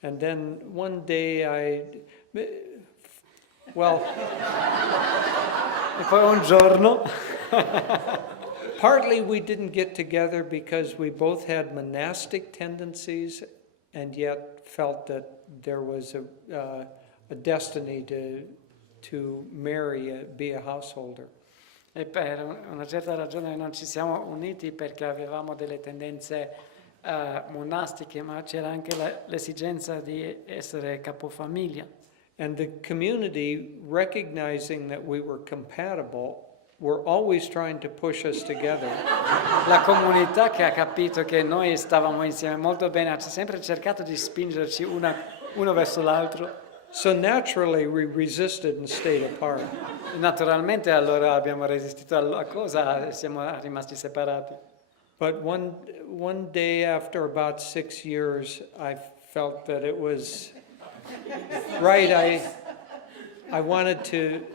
And then one day E poi un giorno, partly we didn't get together because we both had monastic tendencies and yet felt that there was a destiny to marry, be a householder. e per una certa ragione non ci siamo uniti perché avevamo delle tendenze monastiche, ma c'era anche l'esigenza di essere capofamiglia. And the community, recognizing that we were compatible, were always trying to push us together. La comunità che ha capito che noi stavamo insieme molto bene ha sempre cercato di spingerci uno verso l'altro. So naturally we resisted and stayed apart. Naturalmente allora abbiamo resistito alla cosa e siamo rimasti separati. But one day after about 6 years, I felt that it was right. I wanted to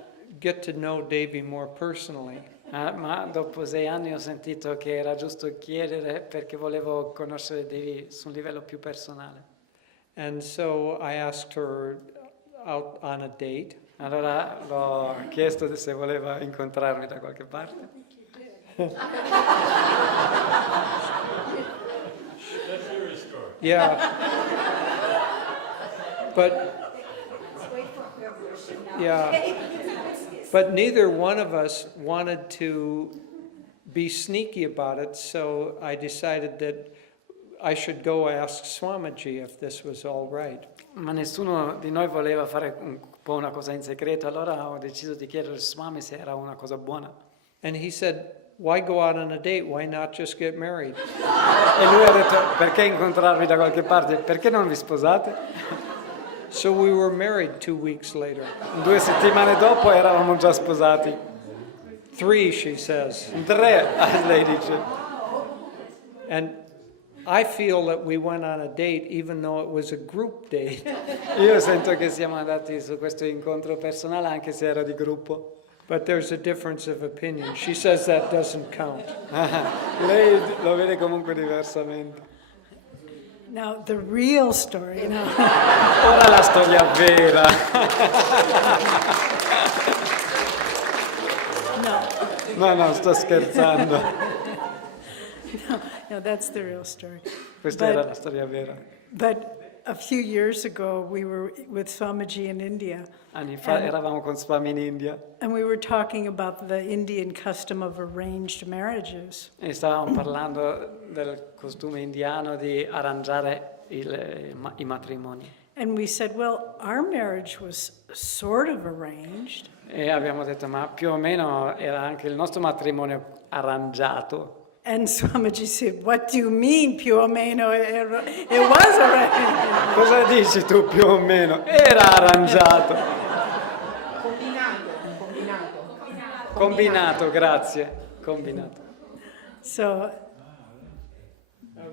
get to know Devi more personally. Ma dopo 6 anni ho sentito che era giusto chiedere perché volevo conoscere Devi su un livello più personale. And so I asked her out on a date. Allora l'ho chiesto se voleva incontrarmi da qualche parte. Let's hear his story. Yeah. But neither one of us wanted to be sneaky about it, so I decided that I should go ask Swamiji if this was all right. Ma nessuno di noi voleva fare un po' una cosa in segreto, allora ho deciso di chiedere a Swami se era una cosa buona. And he said, why go out on a date? Why not just get married? E lui ha detto, perché incontrarvi da qualche parte? Perché non vi sposate? So we were married 2 weeks later. 2 settimane dopo eravamo già sposati. 3, she says. 3, lei dice. And I feel that we went on a date even though it was a group date. Io sento che siamo andati su questo incontro personale anche se era di gruppo. But there's a difference of opinion. She says that doesn't count. Lei lo vede comunque diversamente. Now, the real story, Ora la storia vera. No, sto scherzando. No, that's the real story. Questa era la storia vera. But a few years ago, we were with Swamiji in India, Anni fa eravamo con Swami in India and we were talking about the Indian custom of arranged marriages. e stavamo parlando del costume indiano di arrangiare i matrimoni. And we said, well, our marriage was sort of arranged. E abbiamo detto, ma più o meno era anche il nostro matrimonio arrangiato. And Swamiji said, what do you mean, più o meno? It was already. Cosa dici tu più o meno? Era arrangiato. Combinato, grazie. Combinato. So,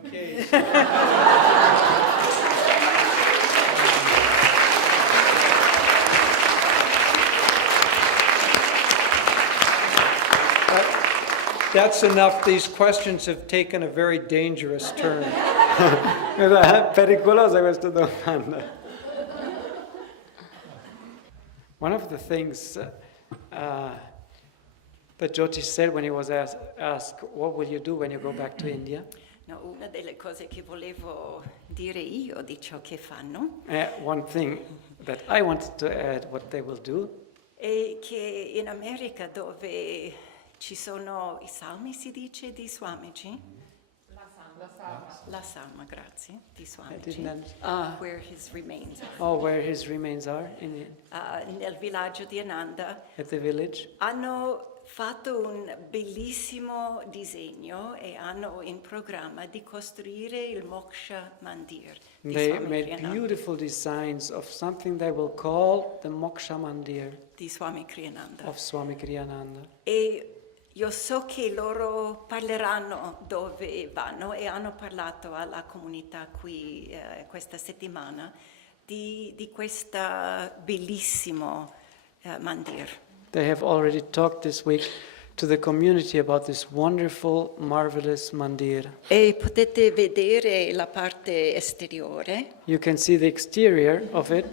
Okay. That's enough. These questions have taken a very dangerous turn. È pericolosa questa domanda. One of the things that Jyotish said when he was asked, what will you do when you go back to India? No, una delle cose che volevo dire io di ciò che fanno One thing that I wanted to add, what they will do, è che in America dove ci sono i salmi, si dice, di Swamiji? La salma, grazie, di Swamiji. Where his remains are. Oh, where his remains are, Nel villaggio di Ananda at the village. hanno fatto un bellissimo disegno e hanno in programma di costruire il Moksha Mandir di They Swami made Kriyananda. beautiful designs of something they will call the Moksha Mandir Di Swami Kriyananda. of Swami Kriyananda. E io so che loro parleranno dove vanno e hanno parlato alla comunità qui questa settimana di questo bellissimo mandir. They have already talked this week to the community about this wonderful, marvelous mandir. E potete vedere la parte esteriore You can see the exterior of it,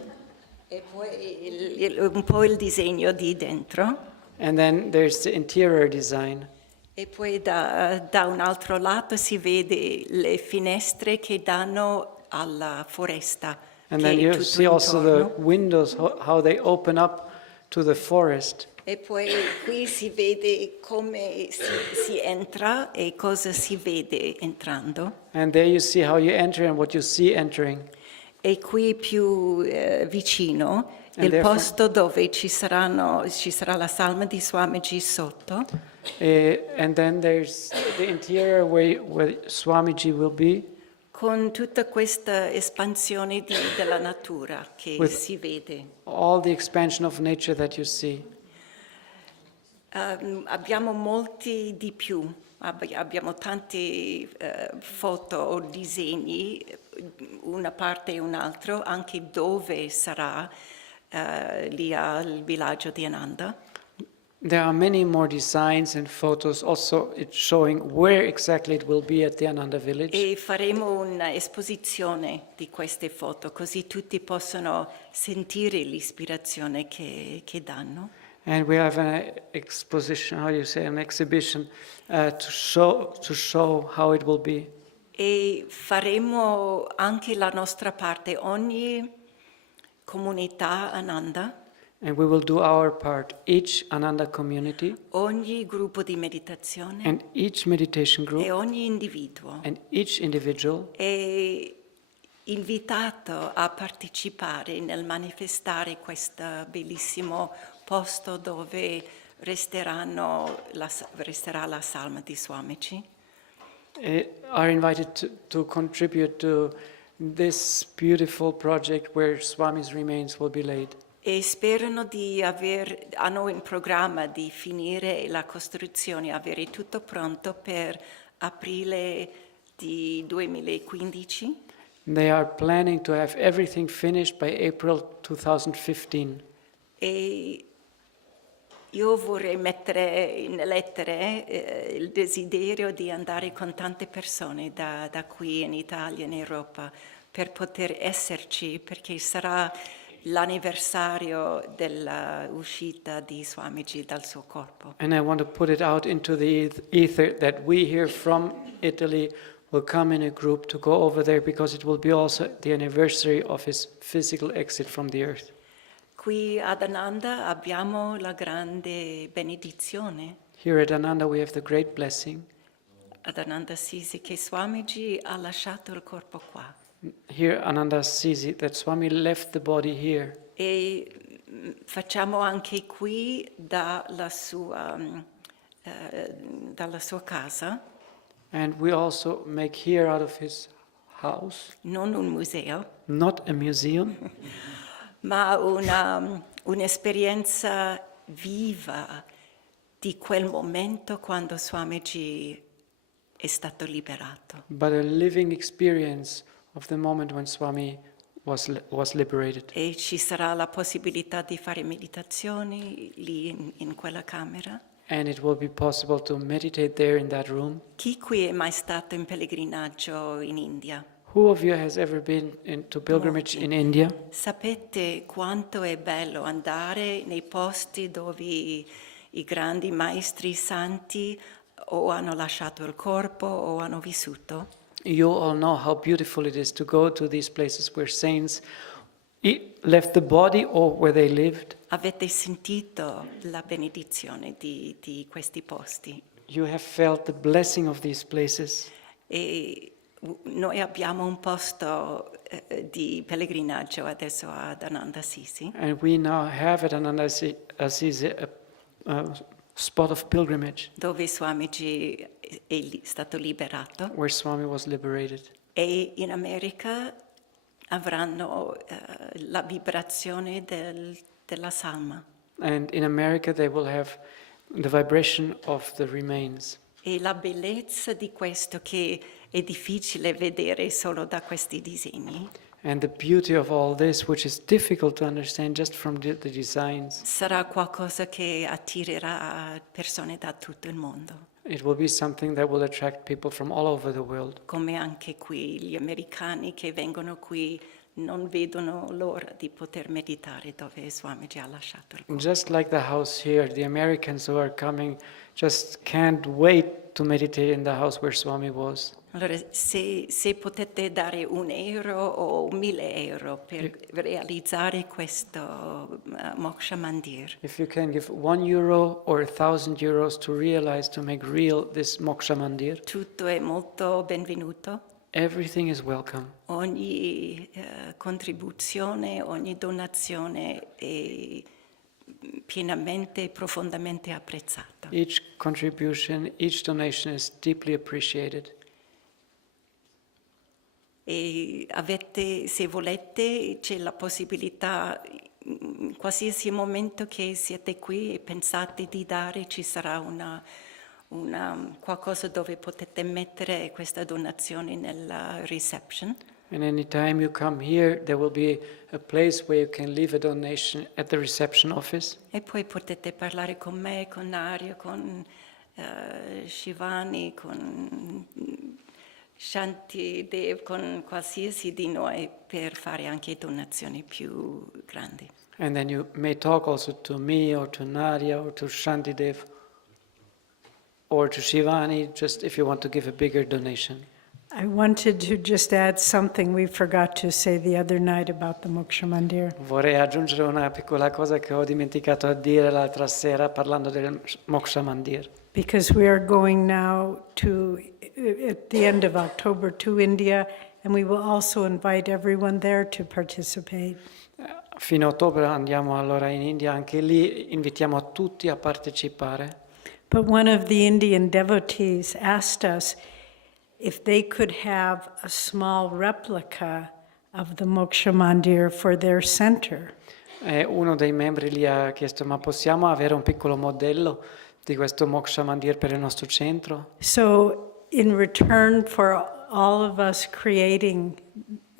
e poi un po' il disegno di dentro. and then there's the interior design. E poi da un altro lato si vede le finestre che danno alla foresta. And che then è you tutto see also the intorno. windows, how they open up to the forest. E poi qui si vede come si entra e cosa si vede entrando. And there you see how you enter and what you see entering. E qui più vicino And il therefore- posto dove ci sarà la salma di Swamiji sotto. And then there's the interior where Swamiji will be, Con tutta questa espansione della natura che With- si vede. all the expansion of nature that you see. Abbiamo molti di più, abbiamo tante foto o disegni, una parte e un'altra, anche dove sarà lì al villaggio di Ananda. There are many more designs and photos also it's showing where exactly it will be at the Ananda village. E faremo un'esposizione di queste foto, così tutti possono sentire l'ispirazione che danno. And we have an exposition, how do you say, an exhibition to show how it will be. E faremo anche la nostra parte, ogni comunità Ananda, And we will do our part, each Ananda community ogni gruppo di meditazione and each meditation e group ogni individuo and each individual è invitato a partecipare nel manifestare questo bellissimo posto dove resterà la salma di Swamiji. are invited to contribute to this beautiful project where Swami's remains will be laid. E sperano hanno in programma di finire la costruzione, avere tutto pronto per aprile di 2015. They are planning to have everything finished by April 2015. E io vorrei mettere in lettere il desiderio di andare con tante persone da qui in Italia, in Europa, per poter esserci, perché sarà l'anniversario dell'uscita di Swamiji dal suo corpo. And I want to put it out into the ether that we here from Italy will come in a group to go over there because it will be also the anniversary of his physical exit from the earth. Qui ad Ananda abbiamo la grande benedizione Here at Ananda we have the great blessing. ad Ananda Assisi che Swamiji ha lasciato il corpo qua. Here Ananda sees it, that Swami left the body here. E facciamo anche qui dalla sua casa And we also make here out of his house, non un museo, not a museum, ma un'esperienza viva di quel momento quando Swamiji è stato liberato. but a living experience of the moment when Swami was liberated. E ci sarà la possibilità di fare meditazioni lì in quella camera. And it will be possible to meditate there in that room. Chi qui è mai stato in pellegrinaggio in India? Who of you has ever been to pilgrimage in India? Sapete quanto è bello andare nei posti dove i grandi maestri santi o hanno lasciato il corpo o hanno vissuto? You all know how beautiful it is to go to these places where saints left the body or where they lived. Avete sentito la benedizione di questi posti? You have felt the blessing of these places. E noi abbiamo un posto di pellegrinaggio adesso ad Ananda Sisi. And we now have at Ananda Assisi a spot of pilgrimage Dove Swamiji è stato liberato. where Swami was liberated. E in America avranno la vibrazione della salma. And in America they will have the vibration of the remains. E la bellezza di questo che è difficile vedere solo da questi disegni And the beauty of all this, which is difficult to understand just from the designs, sarà qualcosa che attirerà persone da tutto il mondo, it will be something that will attract people from all over the world. come anche qui gli americani che vengono qui non vedono l'ora di poter meditare dove Swamiji ha lasciato il corpo. Just like the house here, the Americans who are coming just can't wait to meditate in the house where Swami was. Allora, se potete dare €1 o 1.000 euro per realizzare questo Moksha Mandir, If you can give €1 or 1,000 euros to realize, to make real this Moksha Mandir, tutto è molto benvenuto. everything is welcome. Ogni contribuzione, ogni donazione è pienamente e profondamente apprezzata. Each contribution, each donation is deeply appreciated. E se volete, c'è la possibilità, in qualsiasi momento che siete qui e pensate di dare, ci sarà qualcosa dove potete mettere questa donazione nella reception. And anytime you come here, there will be a place where you can leave a donation at the reception office. E poi potete parlare con me, con Arya, con Shivani, con Shanti Dev, con qualsiasi di noi per fare anche donazioni più grandi. And then you may talk also to me or to Nadia or to Shantidev or to Shivani, just if you want to give a bigger donation. I wanted to just add something we forgot to say the other night about the Moksha Mandir. Vorrei aggiungere una piccola cosa che ho dimenticato a dire l'altra sera parlando del Moksha Mandir. Because we are going now at the end of October to India, and we will also invite everyone there to participate. Fino a ottobre andiamo allora in India, anche lì invitiamo a tutti a partecipare. But one of the Indian devotees asked us if they could have a small replica of the Moksha Mandir for their center. E uno dei membri lì ha chiesto: ma possiamo avere un piccolo modello di questo Moksha Mandir per il nostro centro? So in return for all of us creating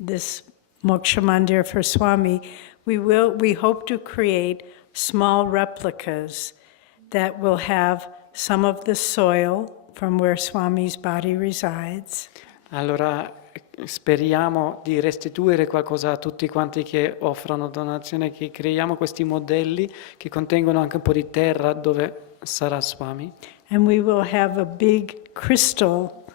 this Moksha Mandir for Swami, we hope to create small replicas that will have some of the soil from where Swami's body resides. Allora speriamo di restituire qualcosa a tutti quanti che offrono donazione, che creiamo questi modelli che contengono anche un po' di terra dove sarà Swami. And we will have a big crystal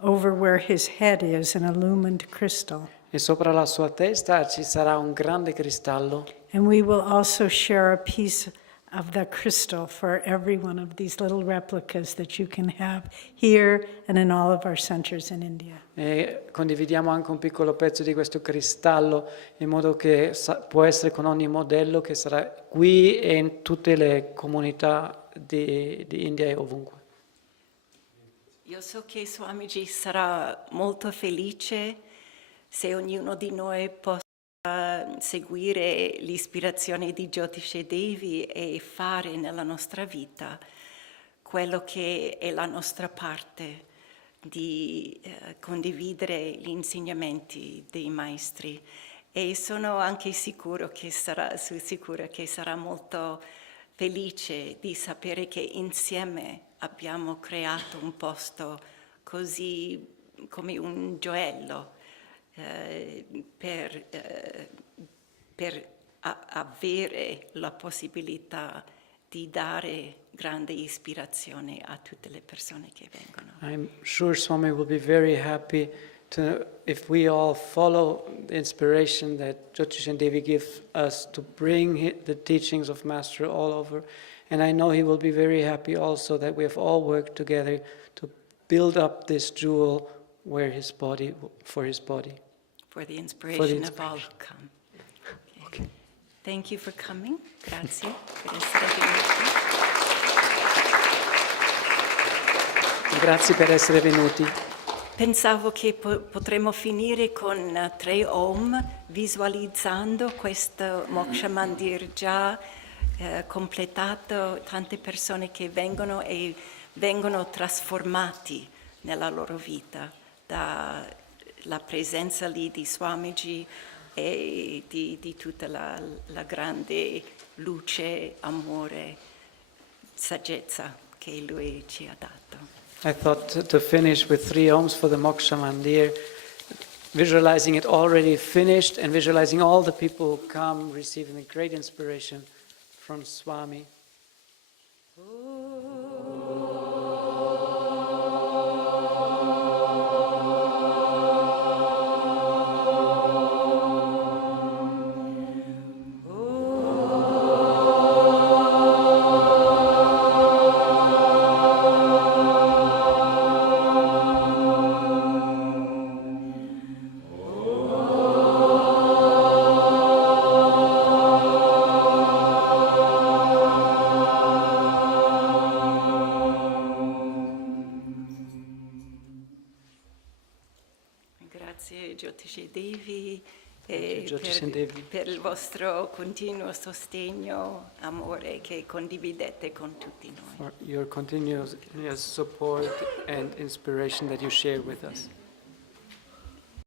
over where his head is, an illumined crystal. E sopra la sua testa ci sarà un grande cristallo. And we will also share a piece of the crystal for every one of these little replicas that you can have here and in all of our centers in India. E condividiamo anche un piccolo pezzo di questo cristallo in modo che può essere con ogni modello che sarà qui e in tutte le comunità di India e ovunque. Io so che Swamiji sarà molto felice se ognuno di noi possa seguire l'ispirazione di Jyotish e Devi e fare nella nostra vita quello che è la nostra parte di condividere gli insegnamenti dei maestri. E sono anche sicura che sarà molto felice di sapere che insieme abbiamo creato un posto così come un gioiello per avere la possibilità di dare grande ispirazione a tutte le persone che vengono. I'm sure Swami will be very happy if we all follow the inspiration that Jyotish and Devi give us to bring the teachings of Master all over. And I know he will be very happy also that we have all worked together to build up this jewel for his body. For the inspiration of all who come. Okay. Thank you for coming. Grazie per essere venuti. Grazie per essere venuti. Pensavo che potremmo finire con 3 Om, visualizzando questo Moksha Mandir già completato, tante persone che vengono e vengono trasformati nella loro vita dalla presenza lì di Swamiji e di tutta la grande luce, amore, saggezza che lui ci ha dato. I thought to finish with 3 Oms for the Moksha Mandir, visualizing it already finished and visualizing all the people who come receiving the great inspiration from Swami. Grazie Jyotish e Devi Jyotish and Devi. per il vostro continuo sostegno, amore che condividete con tutti noi. For your continuous support and inspiration that you share with us.